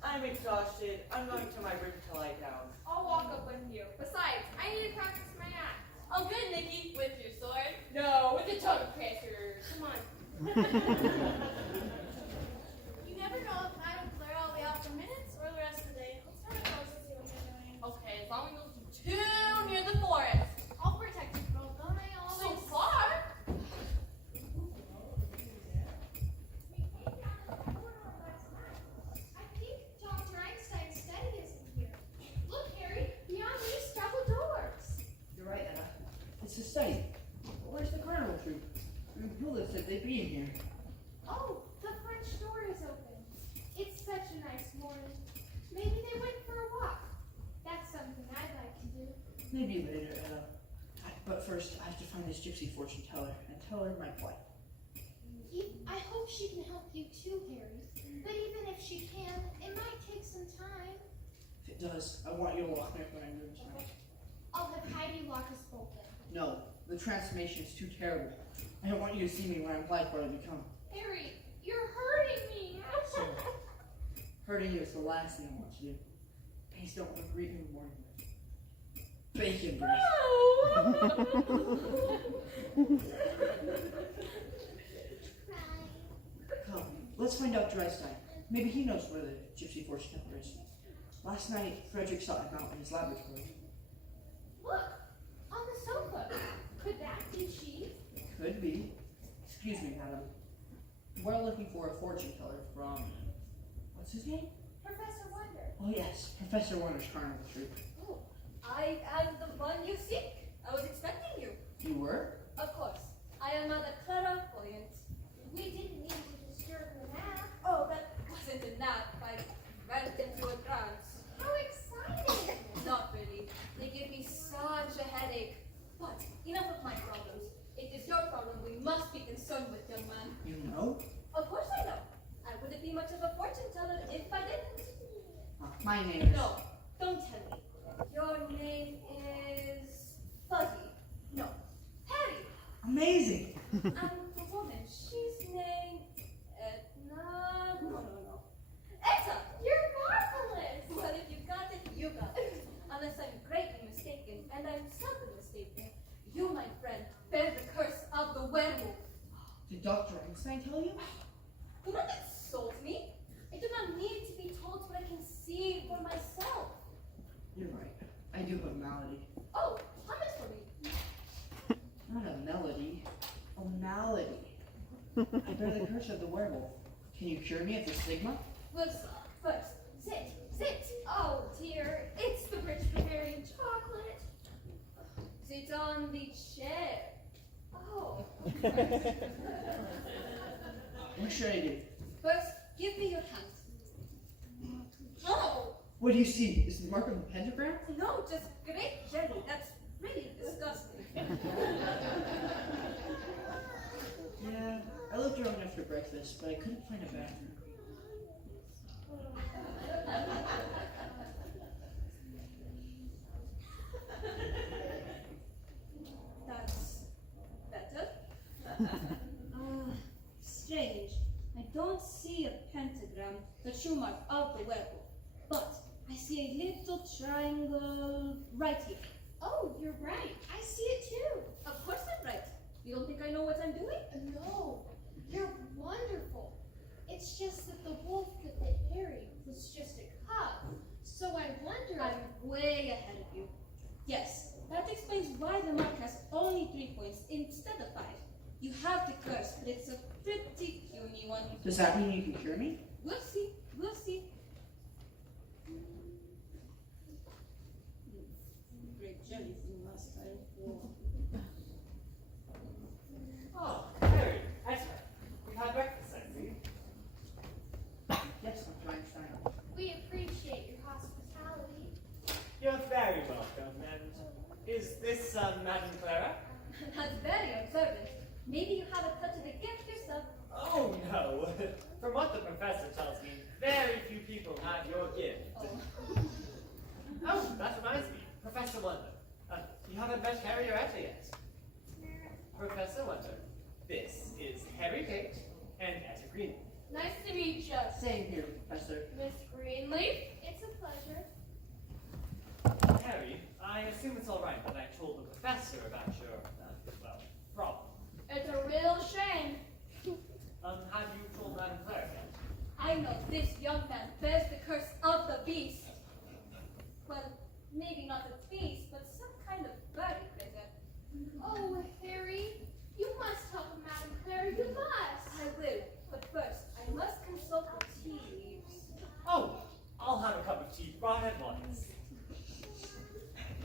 I'm exhausted. I'm going to my room to lie down. I'll walk up with you. Besides, I need to practice my act. Oh, good, Nikki. With your sword. No, with the tongue twister. Come on. You never know if I don't clear all the way out for minutes or the rest of the day. Let's try to close and see what we're doing. Okay, as long as you don't get too near the forest. I'll protect you, girl. Don't I always? So far. I think Dr. Einstein's study is in here. Look, Harry, beyond these double doors. You're right, Anna. It's a study. Where's the carnival troupe? Hilda said they'd be in here. Oh, the French door is open. It's such a nice morning. Maybe they went for a walk. That's something I'd like to do. Maybe later, Anna. But first, I have to find this gypsy fortune teller and tell her my plight. I hope she can help you too, Harry. But even if she can, it might take some time. If it does, I want you to lock me up when I move tonight. I'll have Heidi lock us both in. No, the transformation is too terrible. I don't want you to see me when I'm like what I become. Harry, you're hurting me. So, hurting you is the last thing I want to do. Please don't want to greet me in the morning with bacon Come, let's find out Dr. Einstein. Maybe he knows where the gypsy fortune teller is. Last night, Frederick saw him out in his laboratory. Look, on the sofa. Could that be she? Could be. Excuse me, madam. We're looking for a fortune teller from... What's his name? Professor Wonder. Oh yes, Professor Wonder's carnival troupe. Oh, I am the one you seek. I was expecting you. You were? Of course. I am Mother Clairvoyant. We didn't mean to disturb the nap. Oh, that wasn't a nap. I went into a trance. How exciting! Not really. They give me such a headache. But enough of my problems. It is your problem we must be concerned with, young man. You know? Of course I know. I wouldn't be much of a fortune teller if I didn't. My name is... No, don't tell me. Your name is Fuzzy. No, Harry. Amazing! And the woman, she's named Edna. No. Etta! You're marvelous! Well, if you got it, you got it. Unless I'm greatly mistaken, and I'm seldom mistaken, you, my friend, bear the curse of the werewolf. Did Dr. Einstein tell you? Do not insult me. I do not need to be told what I can see for myself. You're right. I do have a malady. Oh, promise for me. Not a melody. A malady. I bear the curse of the werewolf. Can you cure me of the stigma? Well, first, sit. Oh dear, it's the rich Bavarian chocolate. Sit on the chair. Oh. What should I do? First, give me your hand. No! What do you see? Is the mark of a pentagram? No, just grape jelly. That's really disgusting. Yeah, I looked around after breakfast, but I couldn't find a bathroom. That's better. Strange. I don't see a pentagram, the true mark of the werewolf, but I see a little triangle right here. Oh, you're right. I see it too. Of course I'm right. You don't think I know what I'm doing? No, you're wonderful. It's just that the wolf that bit Harry was just a cub. So I wonder. I'm way ahead of you. Yes, that explains why the mark has only 3 points instead of 5. You have the curse, but it's a pretty puny one. Does that mean you can cure me? We'll see. We'll see. Great jelly from last time. Oh, Harry, Esther, we've had breakfast, I see. Yes, Dr. Einstein. We appreciate your hospitality. You're very welcome, and is this, Madame Clara? That's very observant. Maybe you have a touch of the gift yourself. Oh, no. From what the professor tells me, very few people have your gift. Oh, that reminds me. Professor Wonder. You haven't met Harry or Etta yet. Professor Wonder, this is Harry Tate and Etta Greenleaf. Nice to meet you, Same here, Professor. Miss Greenleaf. It's a pleasure. Harry, I assume it's all right that I told the professor about your, problem. It's a real shame. Have you told Madame Clara yet? I know this young man bears the curse of the beast. Well, maybe not a beast, but some kind of birdie critter. Oh, Harry, you must help Madame Claire. You must. I will, but first I must consult the tea leaves. Oh, I'll have a cup of tea right at once.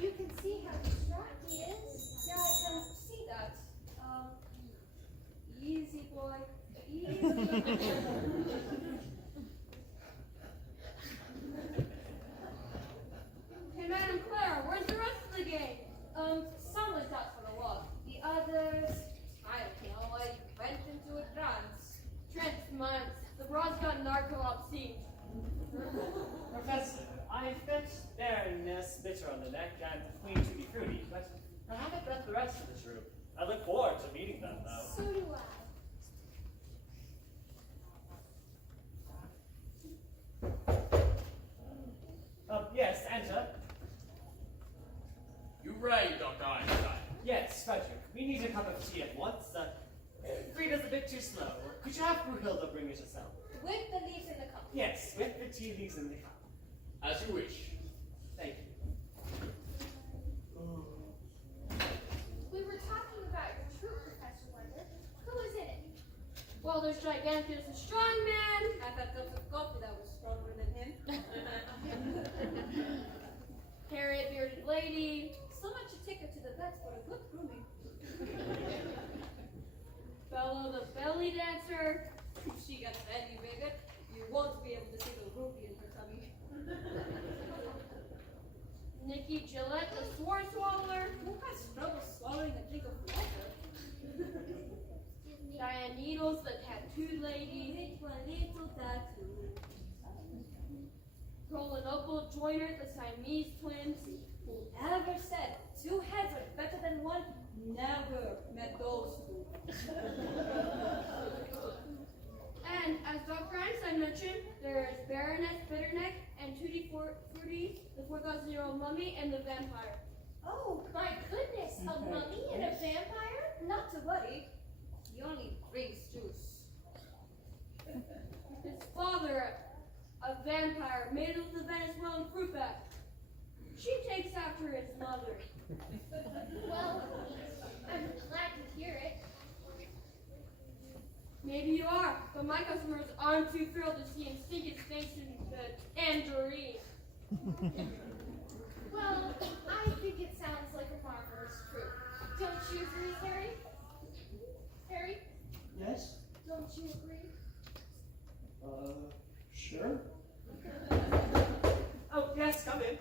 You can see how distraught he is. Yeah, I can see that. Easy boy, easy. Hey, Madam Clara, where's the rest of the gang? Some was out for a walk. The others, I don't know, I went into a trance. Trent's months. The broad's got narco obscene. Professor, I've met Baroness Bitter on the neck and Queen Tutti Frutti, but I haven't met the rest of the troop. I look forward to meeting them, though. So do I. Yes, enter. You rang, Dr. Einstein. Yes, Frederick, we need a cup of tea at once. Frida's a bit too slow. Could you have Brunhilde bring it herself? With the leaves in the cup. Yes, with the tea leaves in the cup. As you wish. Thank you. We were talking about your troop, Professor Wonder. Who is in it? Well, there's Gigantus, the strong man. I thought there was a coffee that was stronger than him. Harriet, bearded lady. So much a ticket to the vet for a good grooming. Bella, the belly dancer. If she gets any bigger, you won't be able to see the ruby in her tummy. Nikki Gillette, the sword swallower. Who has trouble swallowing a drink of water? Diane Needles, the tattooed lady. With one little tattoo. Roland Opal Joyner, the Siamese twins. Whoever said 2 heads are better than 1 never met those 2. And as Dr. Einstein mentioned, there's Baroness Bitterneck and Tutti Frutti, the 4,000-year-old mummy, and the vampire. Oh, my goodness. A mummy and a vampire? Not to worry, he only drinks juice. His father, a vampire made of the Venezuelan fruit bat. She takes after his mother. Well, I'm glad to hear it. Maybe you are, but my customers aren't too thrilled to see him stick his face in the tangerine. Well, I think it sounds like a marvelous troop. Don't you agree, Harry? Harry, Yes? don't you agree? Sure. Oh, yes, come in.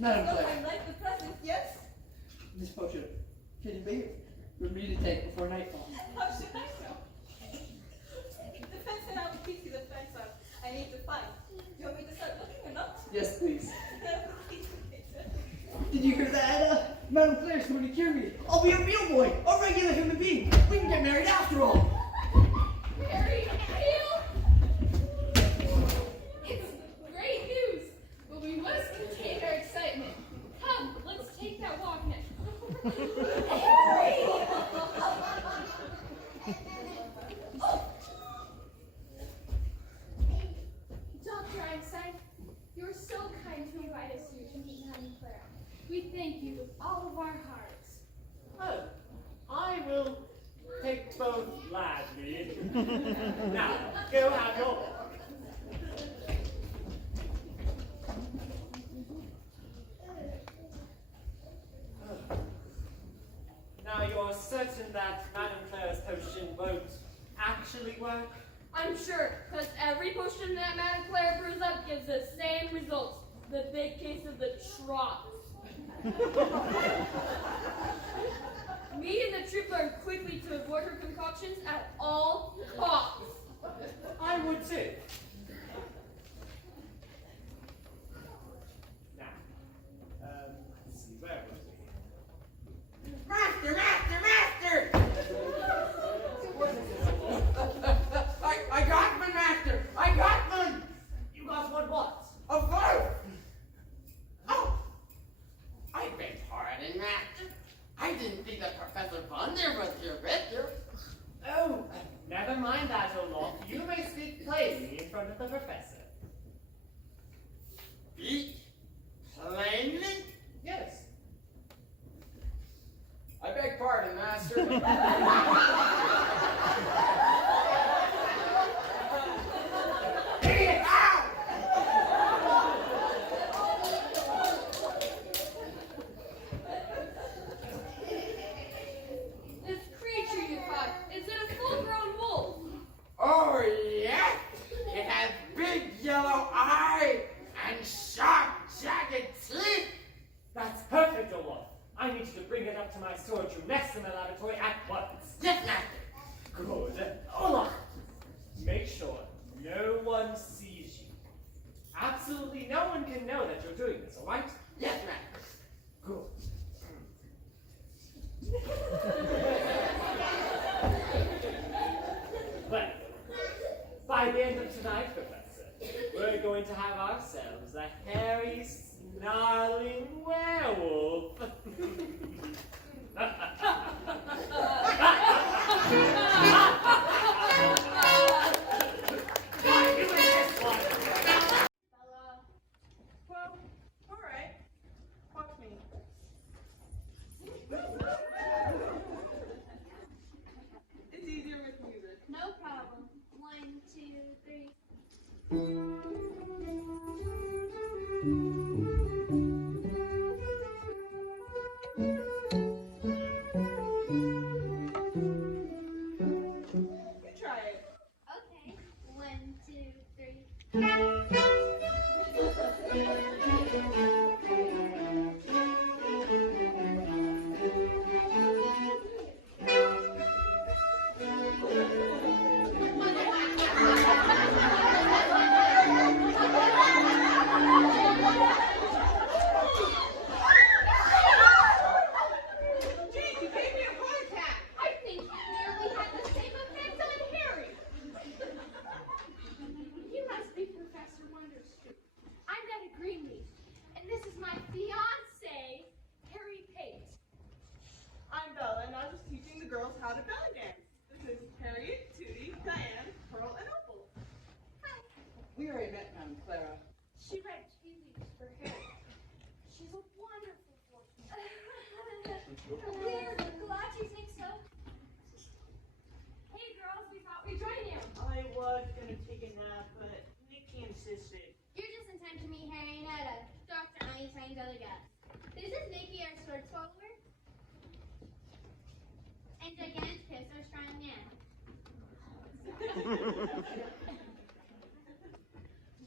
Madam Look, Claire, I like the present, yes? this potion of hidden Beaver for me to take before nightfall. How should I know? The fence and I will keep you the fence up. I need to find. Do you want me to start looking or not? Yes, please. Did you hear that? Madam Claire's going to cure me. I'll be a real boy, a regular human being. We can get married after all. Very real. It's great news, but we must contain our excitement. Come, let's take that walk now. Dr. Einstein, you were so kind to invite us here to meet Madame Clara. We thank you with all of our hearts. Oh, I will take both gladly. Now, go have your walk. Now, you're certain that Madame Claire's potion won't actually work? I'm sure, because every potion that Madame Claire brews up gives the same results. The big case of the trough. Me and the troop learned quickly to avoid her concoctions at all costs. I would too. Now, let's see, where was we? Master, master, master! I got one, master! I got one! You got one what? A wolf! Oh! I beg pardon, master. I didn't think that Professor Thunder was here with you. Oh, never mind that, Olaf. You may speak plainly in front of the professor. Speak plainly? Yes. I beg pardon, master. Idiot! Ow! This creature you caught, is it a full-grown wolf? Oh, yes! It has big yellow eyes and sharp, jagged teeth. That's perfect, Olaf. I need you to bring it up to my storage room next to my laboratory at once. Yes, master. Good. Olaf, make sure no one sees you. Absolutely no one can know that you're doing this, all right? Yes, master. Good. Well, by the end of tonight, Professor, we're going to have ourselves a hairy, snarling werewolf. Why you in this one? Well, alright. Watch me. It's easier with music. No problem. 1, 2, 3. You try it. Okay. 1, 2, 3. Jake, you gave me a heart attack. I think you nearly had the same effect on Harry. You must be Professor Wonderstruck. I'm Etta Greenleaf, and this is my fiance, Harry Pate. I'm Bella, and I'm just teaching the girls how to belly dance. This is Harriet, Tootie, Diane, Pearl, and Opal. We already met Madam Clara. She read tea leaves for Harry. She's a wonderful fortune. We're glad you think so. Hey girls, we thought we'd join you. I was gonna take a nap, but Nikki insisted. You're just in time to meet Harry and Etta, Dr. Einstein's other guests. This is Nikki, our sword follower, and Giganticus, our strong man.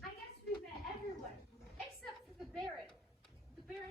I guess we've met everywhere, except for the Baron. The Baron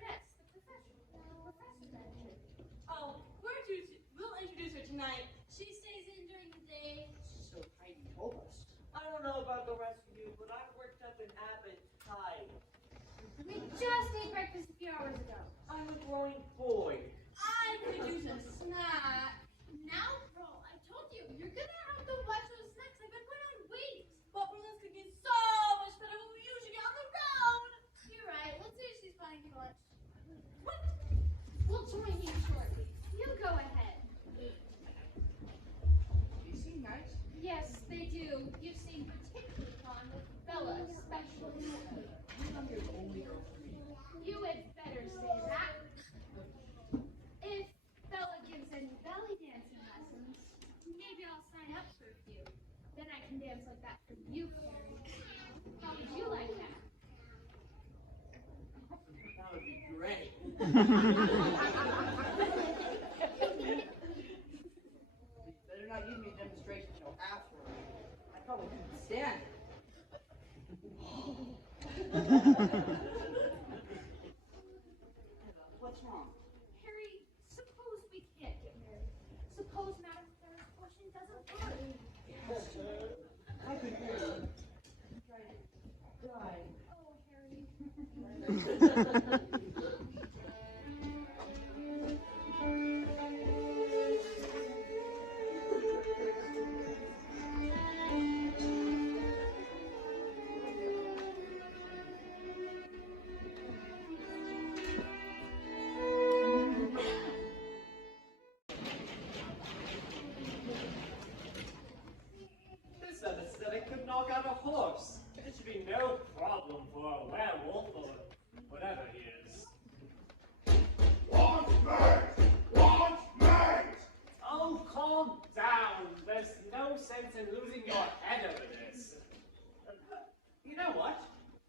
breakfast a few hours ago. I'm a growing boy. I could use a snack. Now, bro, I told you, you're gonna have to watch those snacks. I've been put on weight. But Berlin's cooking so much better when we usually get on the road. You're right. Let's see if she's planning to lunch. What? We'll join you shortly. You go ahead. They seem nice. Yes, they do. You seem particularly fond of Bella, especially. I'm your only girl for me. You had better say that. If Bella gives any belly dancing lessons, maybe I'll sign up for a few. Then I can dance like that for you, Carrie. How would you like that? That would be great. Better not give me a demonstration until after. I probably couldn't stand it. What's wrong? Harry, suppose we can't get married. Suppose Madame Claire's portion doesn't work. I could really try to die. Oh, Harry. This anesthetic could knock out a horse. It should be no problem for a werewolf or whatever he is. Want mate! Want mate! Oh, calm down. There's no sense in losing your head over this. You know what?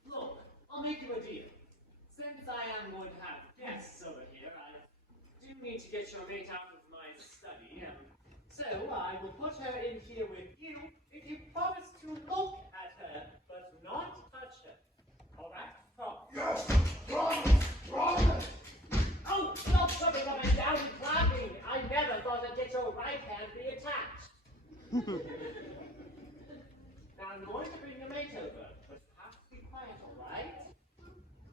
Look, I'll make you a deal. Since I am going to have guests over here, I do need to get your mate out of my study. So I will put her in here with you if you promise to look at her, but not touch her. All right? Promise. Yes! Promise! Promise! Oh, stop shoving up and down and clapping! I never thought I'd get your right hand be attached. Now I'm going to bring your mate over, but you have to be quiet, all right?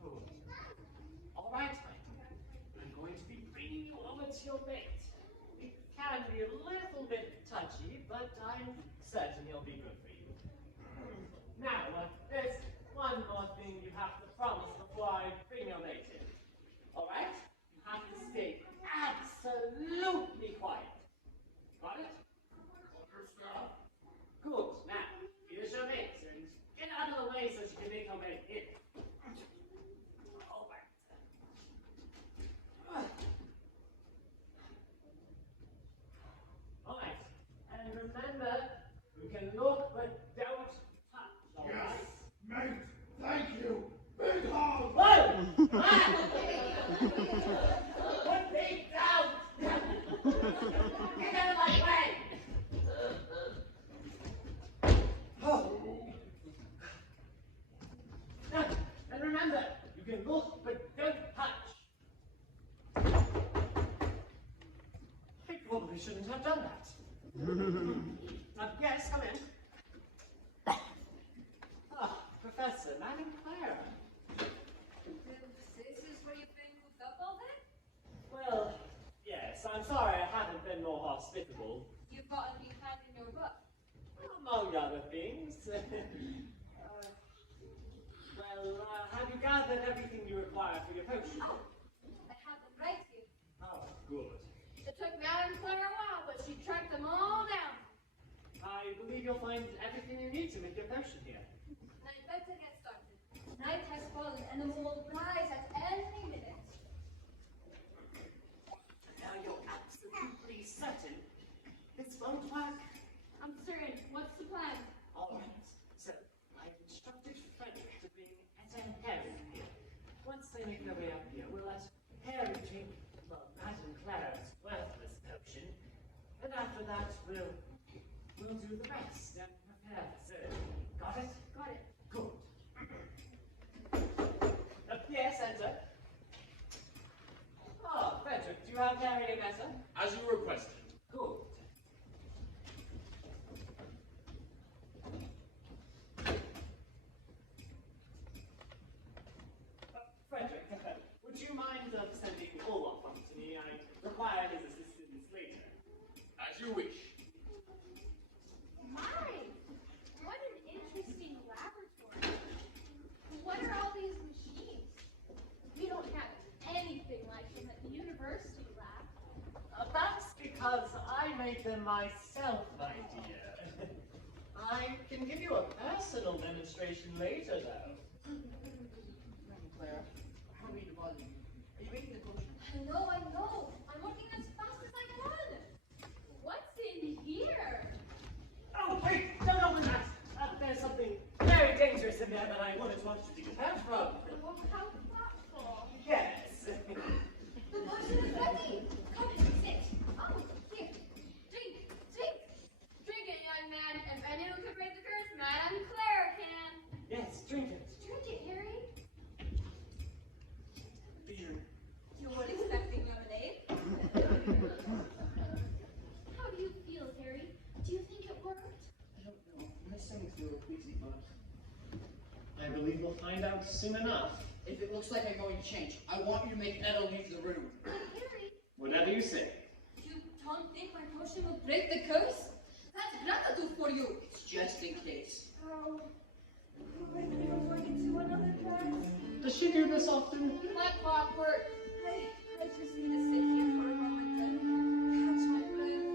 Good. All right, I'm going to be bringing you over to your mate. It can be a little bit touchy, but I'm certain he'll be good for you. Now, there's one more thing you have to promise before I bring your mate in. All right? You have to stay absolutely quiet. Got it? Understand? Good. Now, here's your mate, and get out of the way so she can make her way in. All right. All right. And remember, you can look but don't touch. All right? Yes! Mate! Thank you! Big hug! Whoa! Ah! Put me down! Get out of my way! Oh. And remember, you can look but don't touch. I probably shouldn't have done that. Yes, come in. Ah, Professor, Madame Clara. This is where you've been moved up all day? Well, yes, I'm sorry I haven't been more hospitable. You've got a new hand in your book. Among other things. Have you gathered everything you require for your potion? Oh, I have them right here. Oh, good. It took Madame Claire a while, but she tracked them all down. I believe you'll find everything you need to make your potion here. I'd better get started. Night has fallen, and the moon will rise at any minute. Now you're absolutely certain this won't work? I'm certain. What's the plan? All right. So, I've instructed Frederick to bring Etta and Harry here. Once they make their way up here, we'll let Harry drink, well, Madame Clara's worthless potion. And after that, we'll do the rest and prepare the surgery. Got it? Got it. Good. Yes, enter. Oh, Frederick, do you have Harry and Etta? As you requested. Good. Frederick, sending Olaf on to me. I require his assistance later. As you wish. My, what an interesting laboratory. What are all these machines? We don't have anything like them at the university lab. That's because I made them myself, my dear. I can give you a personal demonstration later, though. Clara, how are you bother you? Are you making the potion? I know. I'm working as fast as I can. What's in here? Oh, wait! Don't open that! There's something very dangerous in there that I wouldn't want you to get out from. Oh, how thoughtful. Yes. The potion is ready. Come and sit. Oh, here. Drink. Drink it, young man. If anyone can break the curse, Madame Claire can. Yes, drink it. Drink it, Harry. Beer. You weren't expecting lemonade. How do you feel, Harry? Do you think it worked? I don't know. My stomach's a little queasy, but I believe we'll find out soon enough. if it looks like I'm going to change, I want you to make Etta leave the room. But Harry, Whatever you say. you don't think my potion will break the curse? That's gratitude for you. It's just in case. Oh, I think I'm going into another class. Does she do this often? Like clockwork. I just need to sit here for a moment and catch my breath.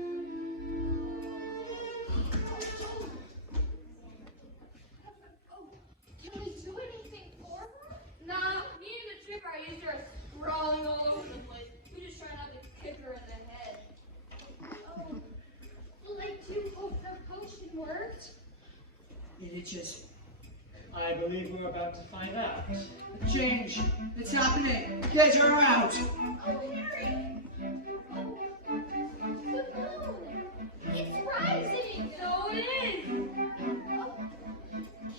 Oh, can we do anything for her? Nah, me and the trigger I used are sprawling all over the place. We just try not to kick her in the head. Oh, well, I do hope the potion worked. It just I believe we're about to find out. change. It's happening. Get her out. Oh, Harry! Oh, the moon! It's rising! So it is! Oh,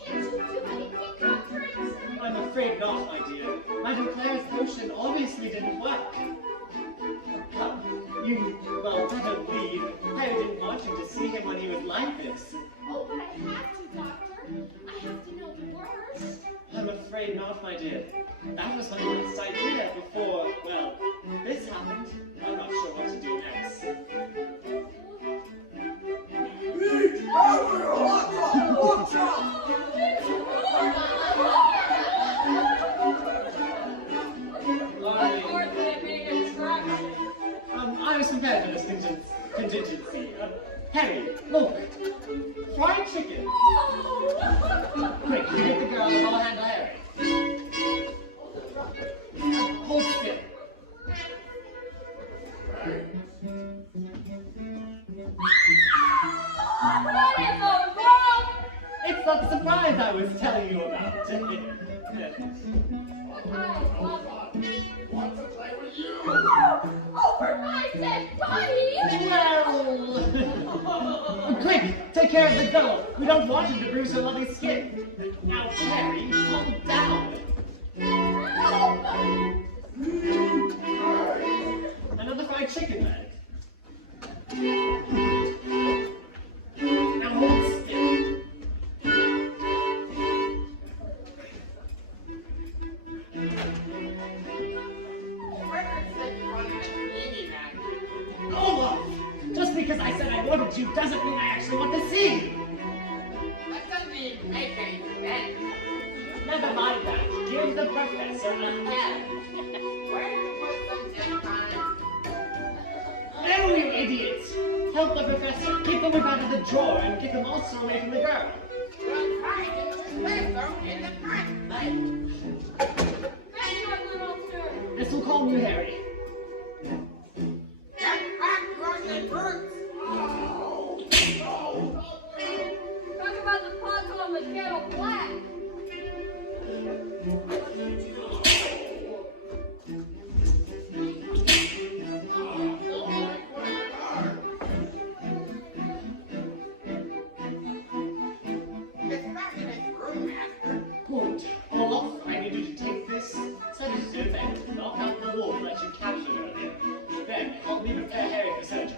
can't you do anything, Dr. Einstein? I'm afraid not, my dear. Madame Claire's potion obviously didn't work. Well, better leave. I didn't want you to see him when he was like this. Oh, but I have to, Doctor. I have to know the worst. I'm afraid not, my dear. That was my last idea before, well, this happened. I'm not sure what to do next. Watch out! I was prepared for this contingency. Harry, look! Fried chicken! Quick, you get the girl and I'll handle Harry. Hold still. What in the world? It's that surprise I was telling you about. I love Want to play with you? over my dead body! Well, quick, take care of the girl. We don't want him to bruise her lovely skin. Now, Harry, calm down. Another fried chicken leg. Now hold still. Olaf! Just because I said I wanted you doesn't mean I actually want to see you. That doesn't even make any sense. Never mind that. Give the professor a hand. Where did you put some this time? No, you idiots! Help the professor. Keep the whip out of the drawer and keep the monster away from the girl. We're trying to whistle in the first place. Thank you, ugly monster! This will calm you, Harry. Get back from the brutes! Talk about the pothole on the kettle black! It's back in its room, Master. Good. Olaf, I need you to take this sedative and knock out the wolf that you captured earlier. Then, help me prepare Harry for surgery.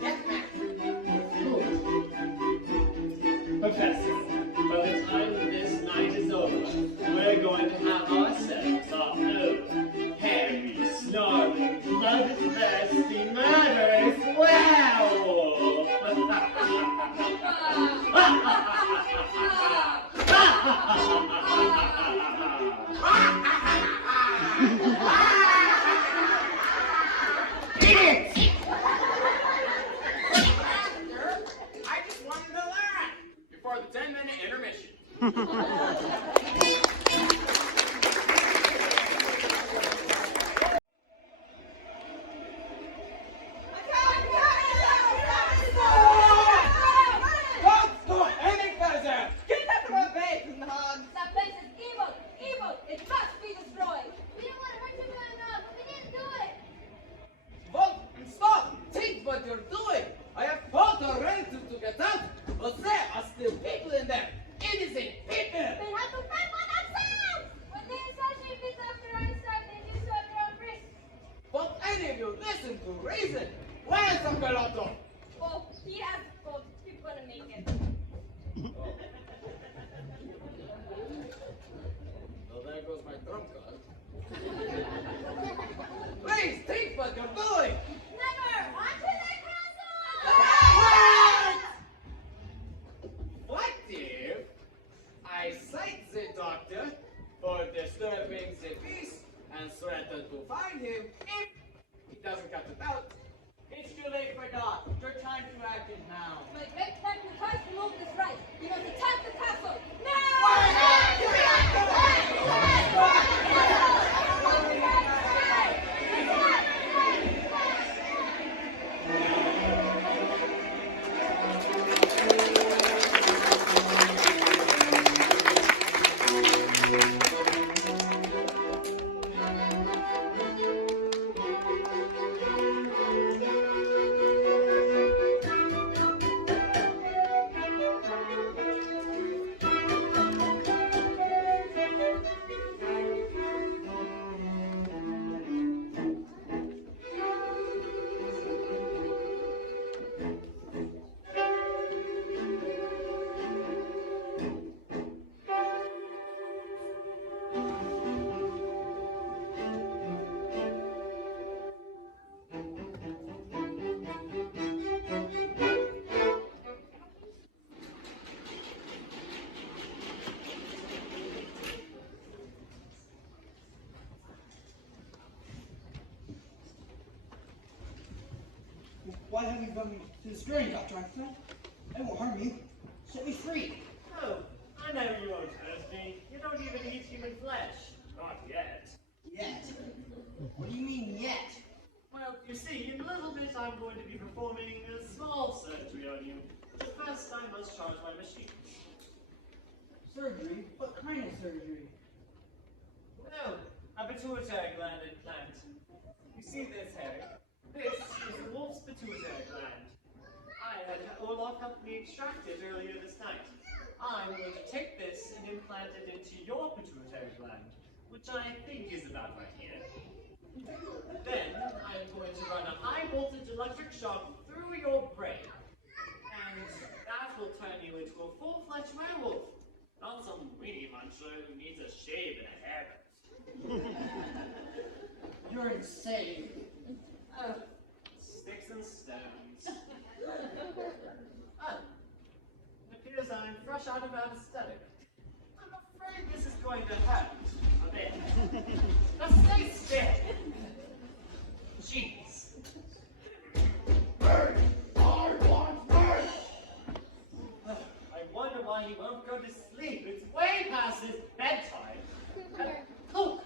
Yes, Master. Good. Professor, by the time this night is over, we're going to listen to reason. Where's Uncle Otto? Well, he has both. He's gonna make it. Well, there goes my trump card. Please think what you're doing. Never! Onto the castle! What if I cite the doctor for disturbing the peace and threaten to fine him if he doesn't cut it out? It's too late for Doc. Your time to act is now. My great captain tries to move this right. You must attack the castle. Now! Why have you brought me to this journey, Dr. Einstein? I won't harm you. Set me free. Oh, I know you won't hurt me. You don't even eat human flesh. Not yet. Yet? What do you mean, yet? Well, you see, in a little bit I'm going to be performing a small surgery on you. But first I must charge my machine. Surgery? What kind of surgery? Oh, a pituitary gland implant. You see this, Harry? This is the wolf's pituitary gland. I had Olaf help me extract it earlier this night. I'm going to take this and implant it into your pituitary gland, which I think is about right here. Then I'm going to run a high voltage electric shock through your brain, and that will turn you into a full-fledged werewolf, not some weenie muncher who needs a shave and a haircut. You're insane. Sticks and stones. It appears I'm fresh out of anesthetic. I'm afraid this is going to hurt a bit. Now stay still. Jeez. Hey, I want me. I wonder why he won't go to sleep. It's way past his bedtime. Look!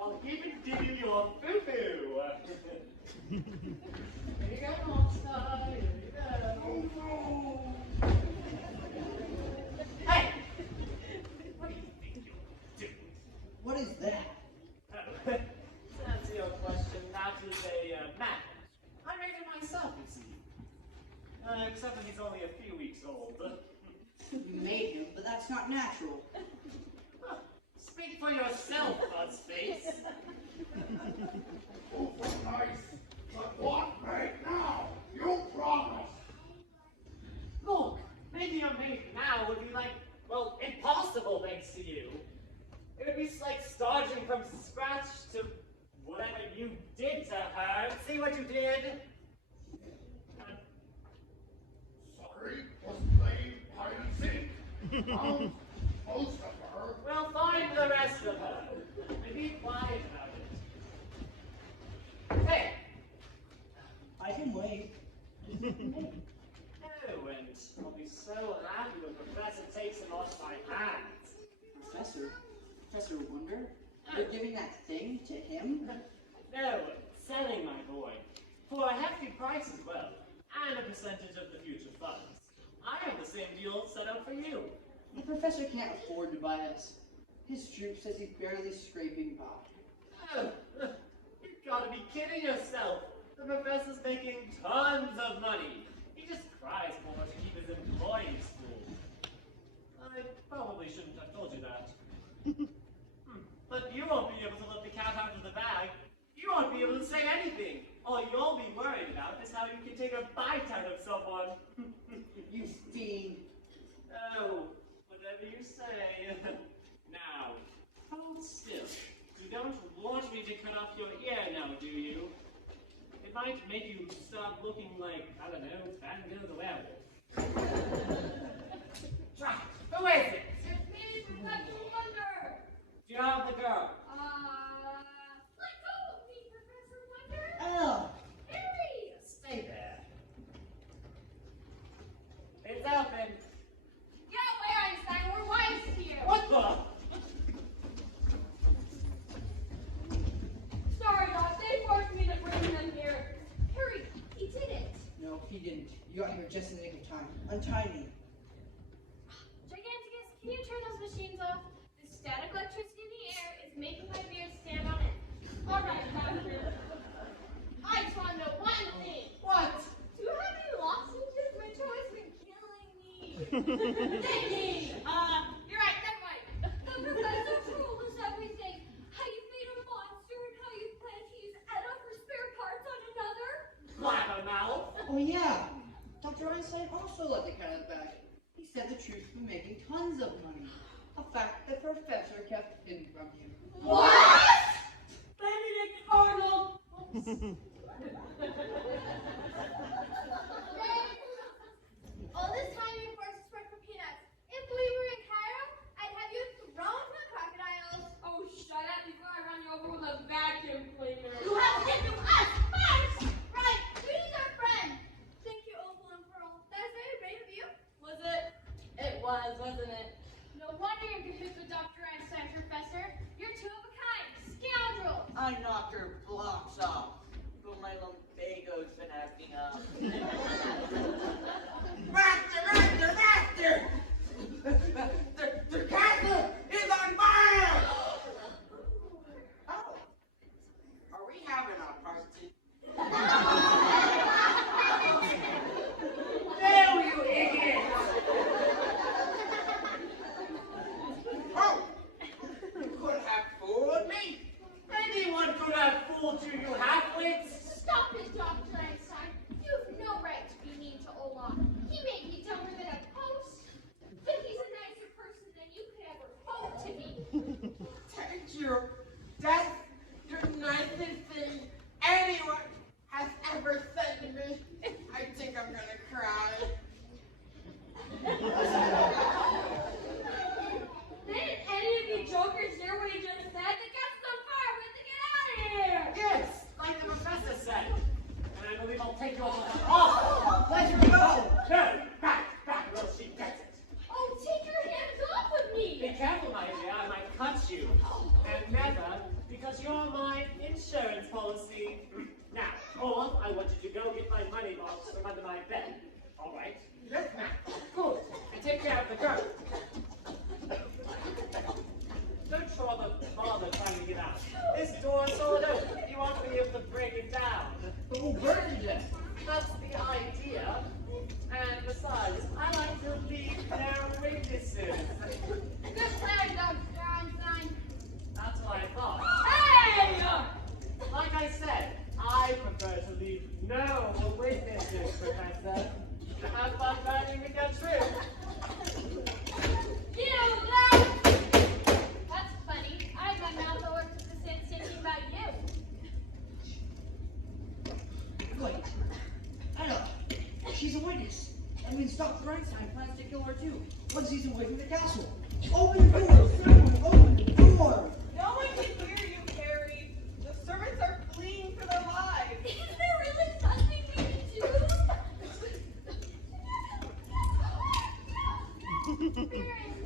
I'll even give you your foo-foo. Here you go, monster. Here you go. Hey! What do you think you're doing? What is that? To answer your question, that is a man. I made it myself, you see. Except that he's only a few weeks old. You made him, but that's not natural. Speak for yourself, Buzzface. Oh, nice. But what right now? You promised. Look, making a mate now would be like, well, impossible thanks to you. It would be like starting from scratch to whatever you did to her. See what you did? Sorry, was playing hide and seek. Found most of her. Well, find the rest of her. And be quiet about it. Hey! I can wait. Oh, and I'll be so happy when Professor takes him off my hands. Professor? Professor Wonder? You're giving that thing to him? No, selling my boy. For a hefty price as well, and a percentage of the future funds. I have the same deal set up for you. The professor can't afford to buy us. His troop says he's barely scraping by. Oh, you've got to be kidding yourself. The professor's making tons of money. He just cries more to keep his employees cool. I probably shouldn't have told you that. But you won't be able to let the cat out of the bag. You won't be able to say anything. All you'll be worried about is how you can take a bite out of someone. You fiend. Oh, whatever you say. Now, hold still. You don't want me to cut off your ear now, do you? It might make you start looking like, I don't know, Bango the werewolf. Try. Who is it? It's me, Professor Wonder. Do you have the girl? Let go of me, Professor Wonder. Oh, Harry! stay there. It's open. Get away, Einstein. We're wives here. What the? Sorry, Doc. They forced me to bring them here. Harry, he did it. No, he didn't. You got here just in the nick of time. Untie me. Giganticus, can you turn those machines off? The static electricity in the air is making my beard stand on end. All right, Doctor. I just want to know one thing. What? Do you have any lozenges? My toy's been killing me. Thinking. You're right, never mind. The professor told us everything. How you made a monster and how you plan to use Edda for spare parts on another. Blabbermouth. Oh yeah. Dr. Einstein also let the cat out of the bag. He said the truth from making tons of money. A fact the professor kept hidden from you. What? Benedict Arnold. All this time you forced us work for peanuts. If we were in Cairo, I'd have you thrown to the crocodiles. Oh, shut up before I run you over with a vacuum cleaner. You have to get to us first! Right, we need our friend. Thank you, Opal and Pearl. That was very brave of you. Was it? It was, wasn't it? No wonder you're cahoots with Dr. Einstein, Professor. You're two of a kind. Scoundrels. I knocked her blocks off, but my lumbago's been acting up. Master! The castle is on fire! Oh, are we having a party? No, you idiot! Oh, you could have fooled me. Anyone could have fooled you, you halfwits! Stop it, Dr. Einstein. You've no right to be mean to Olaf. He may be dumber than a post, but he's a nicer person than you could ever hope to be. Thank you. That's the nicest thing anyone has ever said to me. I think I'm gonna cry. Didn't any of you jokers hear what he just said? The castle's on fire. We have to get out of here. Yes, like the professor said. And I believe I'll take you off. Let her go! No, back, or she gets it. Oh, take your hands off of Be me. careful, my dear, I might cut you. And never, because you're my insurance policy. Now, Olaf, I want you to go get my money box from under my bed. All right? Yes, ma'am. Good. And take care of the girl. Don't bother trying to get out. This door's solid open. You won't be able to break it down. But we'll burn to death. That's the idea. And besides, I like to leave no witnesses. Good plan, Dr. Einstein. That's what I thought. Hey! Like I said, I prefer to leave no witnesses, Professor. Have fun finding me get through. You laugh! That's funny. I had my mouth all worked with the sense thinking about you. Wait. Ella, she's a witness. That means Dr. Einstein plans to kill her too, once he's away from the castle. Open the door! Someone open the door! No one can hear you, Harry. The servants are fleeing for their lives. Is there really something we can do? Here is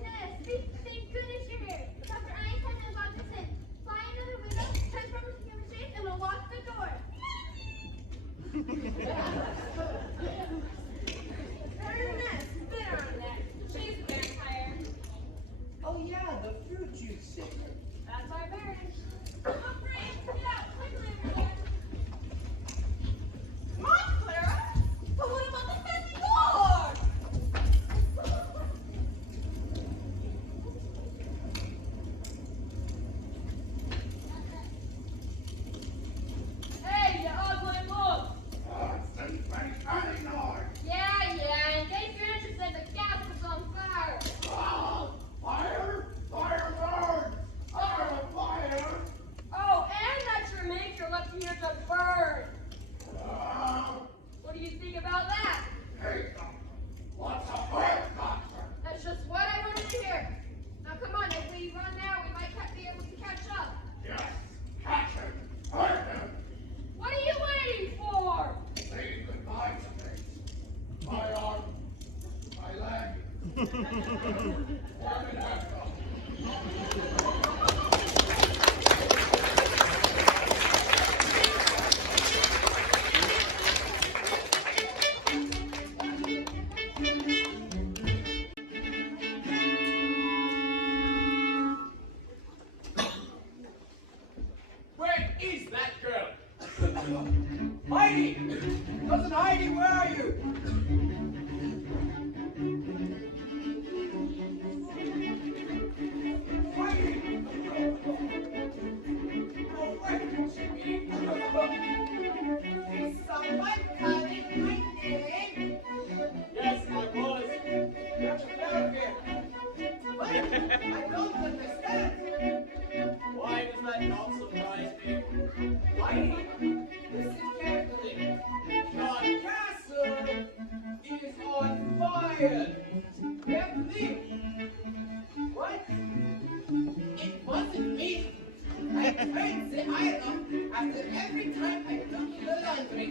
this. Thank goodness you're here. Dr. Einstein has locked us in. Fly into the window, transform into human shape, and we'll lock the door. Ernest, spit on that. She's a vampire. Oh yeah, Heidi! Cousin Heidi, where are you? Heidi! Oh, where can she be? Is someone calling my name? Yes, I was. Get your out here! What? I don't understand! Why does that not surprise me? Heidi, listen carefully. Your castle is on fire. Help me. What? It wasn't me. I turned the iron after every time I took the laundry.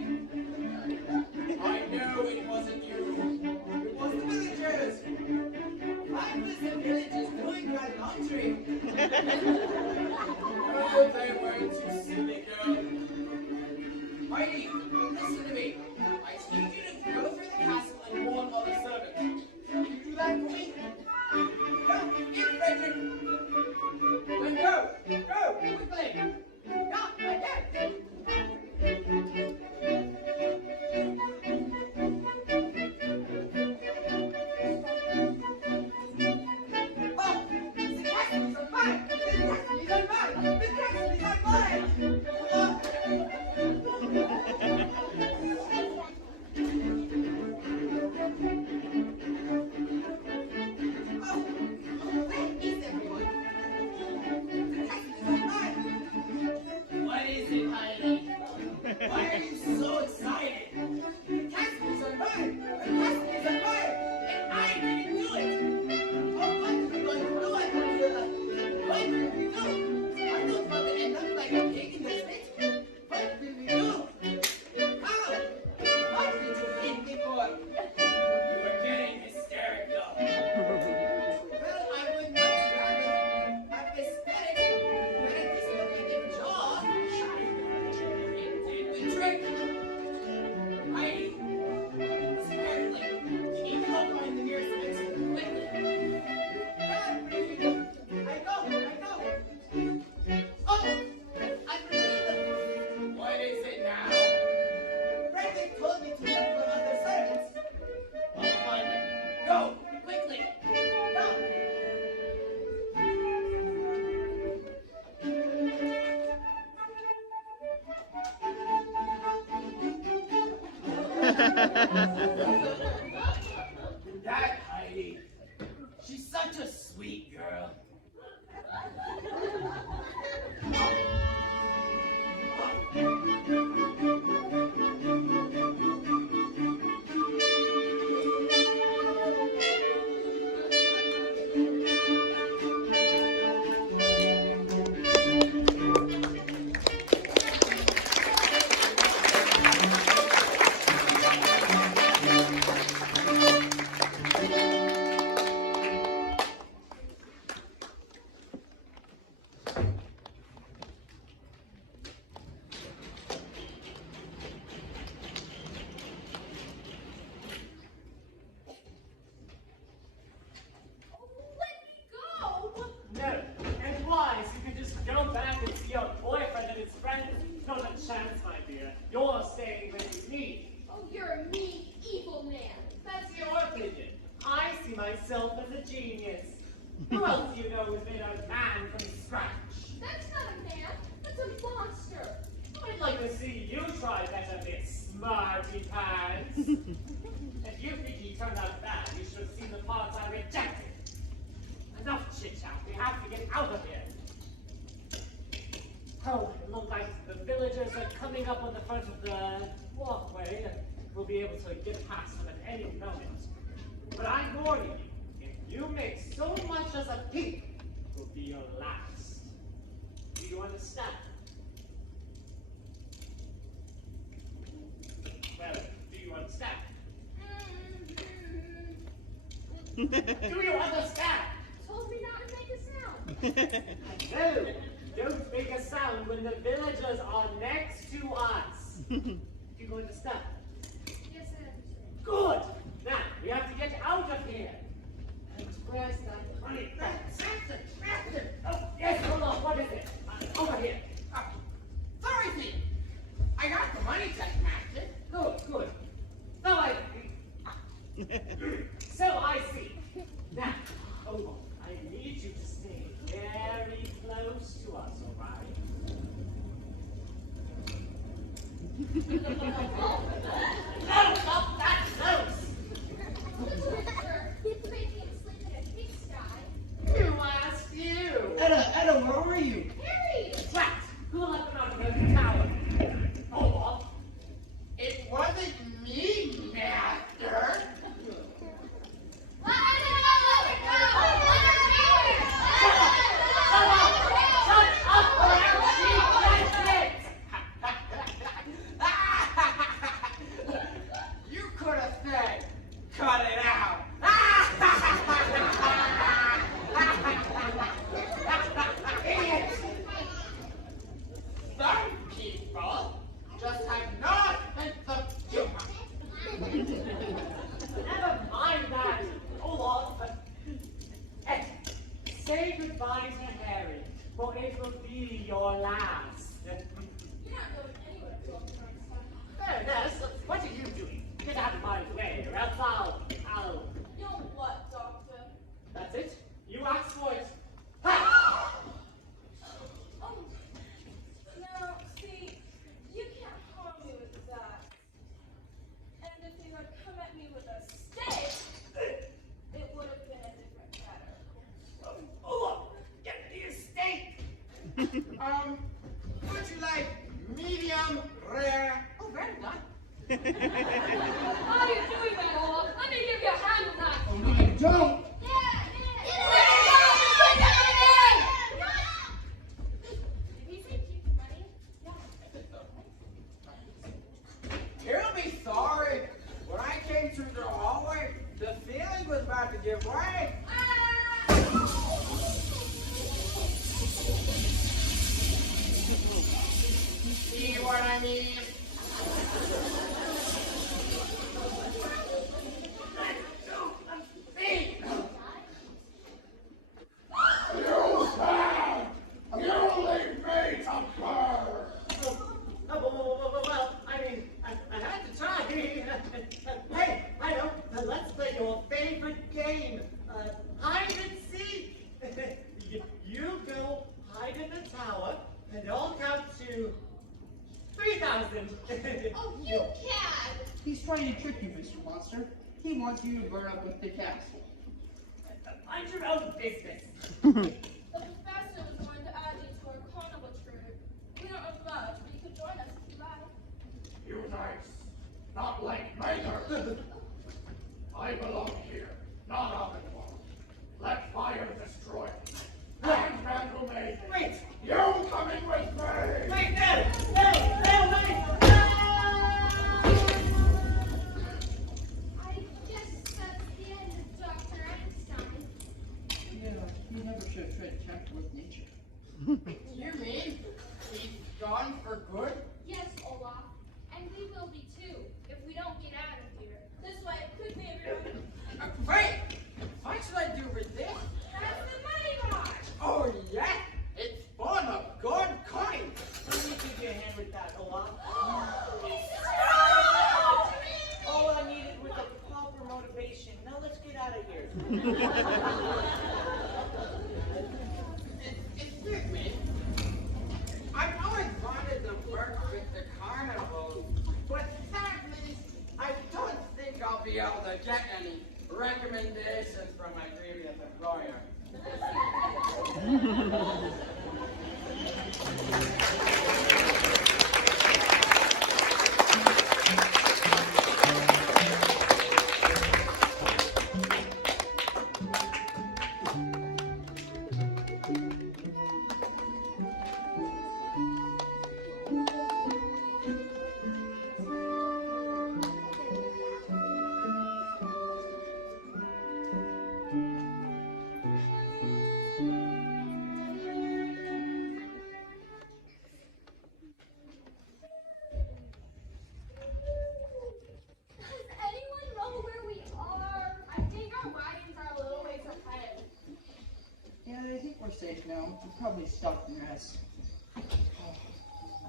I know it wasn't you. It was the villagers. Why was the villagers doing my laundry? Oh, they weren't too silly, girl. Heidi, listen to me. I need you to go through the castle and warn all the servants. Can you do that for me? Go, get Frederick. And go, quickly. Go, like that. Oh, the castle is on fire! The castle is on fire! The castle is on fire! Oh. Where is everyone? The castle is on fire! What is it, Heidi? Why are you so excited? The castle is on fire! The castle is on fire! And I didn't do it! Oh, what are we going to do? What will we do? I don't want to end up like a pig in the spit. What will we do? How? What did you hit me for? You were getting hysterical. Well, I would much rather have a spirit than a dislocated jaw. It did the trick. Heidi, listen carefully. Keep up on the nearest exit quickly. God, breathe. I go. Oh, I breathe. What is it now? Frederick told me to look for other servants. I'll find them. Go, quickly. Go. That Heidi. She's such a sweet girl. Let me go! No, and why? So you can just go back and see your boyfriend and his friends? Not a chance, my dear. You're staying with me. Oh, you're a mean, evil man. That's your opinion. I see myself as a genius. Who else do you know has made a man from scratch? That's not a man. That's a monster. I'd like to see you try better, Miss Smarty Pants. If you think he turned out bad, you should have seen the parts I rejected. Enough chit-chat. We have to get out of here. Oh, it looks like the villagers are coming up on the front of the walkway. We'll be able to get past them at any moment. But I'm warning you, if you make so much as a peep, it will be your last. Do you understand? Well, do you understand? Do you understand? Told me not to make a sound. No, don't make a sound when the villagers are next to us. Do you understand? Yes, I understand. Good. Now, we have to get out of here. And where's that money? Samson! Oh, yes, hold on. What is it? Over here. Dorothy! I got Stop that nose! Crazy and sleep in a pigsty. Who asked you? Etta, where were you? Harry! Twat! Who let them out of the tower? Olaf? It wasn't me, master. You could have said, cut it out. Idiots. Some people just have no sense of humor. Never mind that, Olaf. Say goodbye to Harry, for it will be your last. You're not going anywhere, Dr. Einstein. Fairness, what are you doing? Get out of my way, or else I'll... You'll what, Doctor? That's it. You asked for it. Ha! Oh, now, see, you can't harm me with that. And if you had come at me with a stick, it would have been a different matter. Olaf, get me a steak! Would you like medium, rare? Oh, very nice. How are you doing that, Olaf? Let me give you a hand with that. Oh, no, you don't. He'll be sorry. When I came through the hallway, the ceiling was about to give way. See what I mean? You leave me to burn! Well, I mean, I had to try. Hey, I know. Let's play your favorite game. Hide and seek. You go hide in the tower, and I'll count to 3,000. Oh, you can! He's trying to trick you, Mr. Monster. He wants you to burn up with the castle. Mind your own business. The professor was going to add you to our carnival troupe. We don't have much, but you could join us if you like. You nice. Not like Mather. I belong here, not up in one. Let fire destroy me. Man who made me. Wait. You coming with me? Wait, no, wait. I guess that's the end of Dr. Einstein. Yeah, you never should have tried to tamper with nature. You mean he's gone for good? Yes, Olaf. And we will be too, if we don't get out of here. This way, quickly, everyone. Wait! What should I do with this? That's the money box! Oh, yeah? It's full of gold coins. Let me give you a hand with that, Olaf. Oh, All I needed was a proper motivation. Now let's get out of here. Excuse me. I've always wanted to work with the carnival, but sadly, I don't think I'll be able to get any recommendations from my previous employer. does anyone know where we are? I think our wagons are a little ways ahead. Yeah, I think we're safe now. We'll probably stop and rest.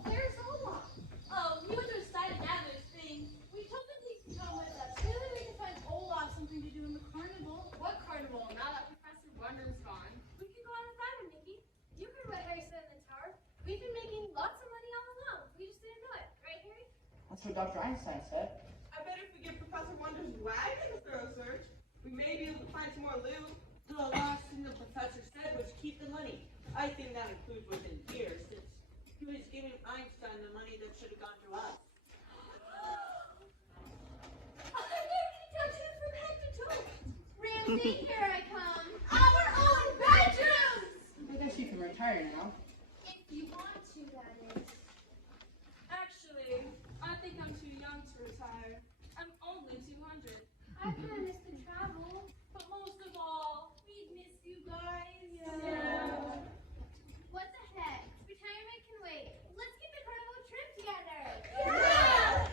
Where's Olaf? Oh, he was reciting Adler's thing. We told him he could come with us. Maybe we can find Olaf something to do in the carnival. What carnival? Now that Professor Wonder's gone. We can go on without him, Nikki. You heard what Harry said in the tower. We've been making lots of money all along. We just didn't know it. Right, Harry? That's what Dr. Einstein said. I bet if we give Professor Wonder's wagon a thorough search, we may be able to find some more loot. The last thing the professor said was keep the money. I think that includes within here, since he was giving Einstein the money that should have gone to us. Ramsey, here I come. Our own bedrooms! I guess you can retire now. If you want to, that is. Actually, I think I'm too young to retire. I'm only 200. I kind of miss the travel. But most of all, we miss you guys. Yeah. What the heck? Retirement can wait. Let's get the carnival trip together. Yeah!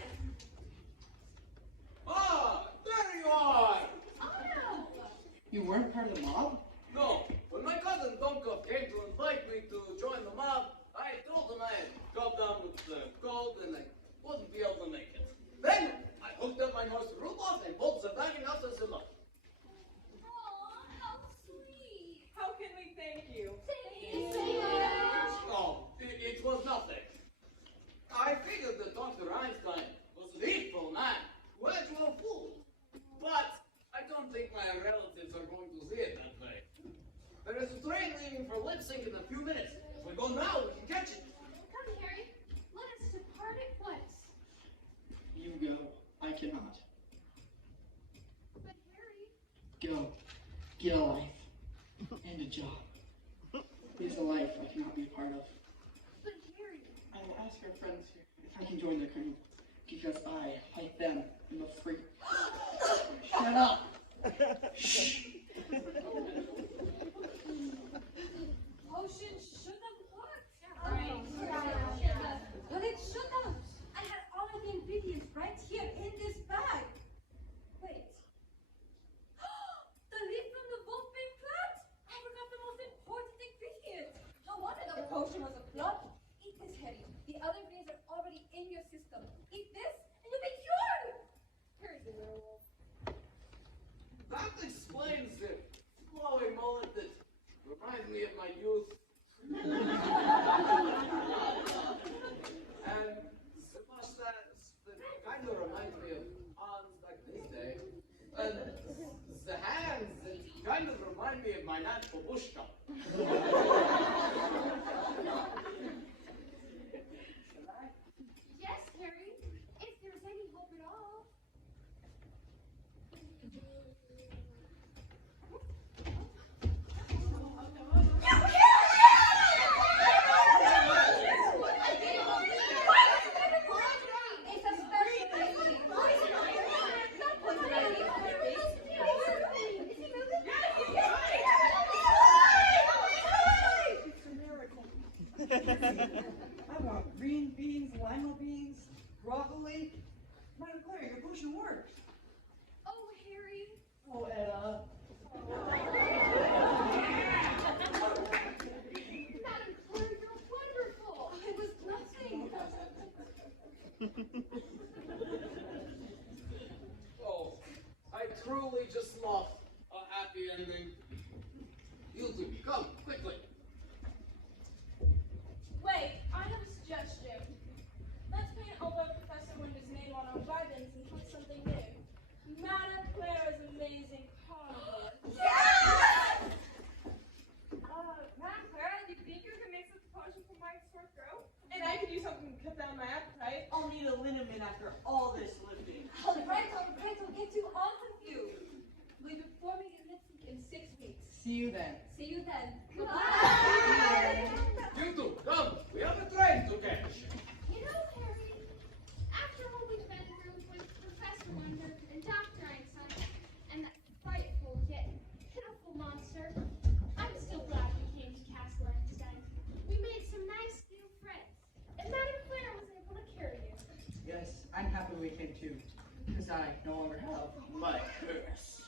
Ah, there you are! Oh You weren't part of the mob? No, when my cousin Concord came to invite me to join the mob, I told him I had come down with the cold and I wouldn't be able to make it. Then I hooked up my nose to Rudolph and pulled the wagon out of the mud. Aw, how sweet. How can we thank you? Thank you so much. Oh, it was nothing. I figured that Dr. Einstein was an evil man who had you a fool. But I don't think my relatives are going to see it that way. There is a train leaving for lip sync in a few minutes. If we go now, we can catch it. Come, Harry. Let us depart at once. You go. I cannot. But Harry, Go. Get a life. And a job. It is a life I cannot be a part of. but Harry. I will ask our friends here if I can join their carnival. Because I, like them, am a freak. Shut up! Shh! Potion should have worked. Right. But it should have. I had all of the ingredients right here in this bag. Wait. The leaf from the wolfbane plant? I forgot the most important ingredient. No wonder the potion was a flop. Eat this, Harry. The other ingredients are already in your system. Eat this, and you'll be cured. Here's the werewolf. That explains the flowing mullet that reminds me of my youth. And the mustache that kind of reminds me of Hans back in his day. And the hands that kind of remind me of my Nat Babushka. Yes, Harry. If there's any hope at all. It's a I want green beans, lima beans, broccoli. Madam Claire, your potion works. Oh, Harry. Oh, Etta. Madam Claire, you're wonderful. It was nothing. Oh, I truly just love a happy ending. You two, come, quickly. Wait, I have a suggestion. Let's paint over Professor Winter's name on our wagons and put something new. Madame Claire's amazing carnival. Madam Clara, do you think you can make such a potion for my sore throat? And I could use something to cut down my appetite. I'll need a liniment after all this lifting. All right, get you all confused. Will you perform your lip sync in 6 weeks? See you then. See you then. Bye. You two, come. We have a train to catch. You know, Harry, after what we've been through with Professor Wonder and Dr. Einstein and that frightful yet pitiful monster, I'm still glad we came to Castle Einstein. We made some nice new friends, and Madame Claire was able to carry you. Yes, I'm happy we came too. Because I no longer have my curse.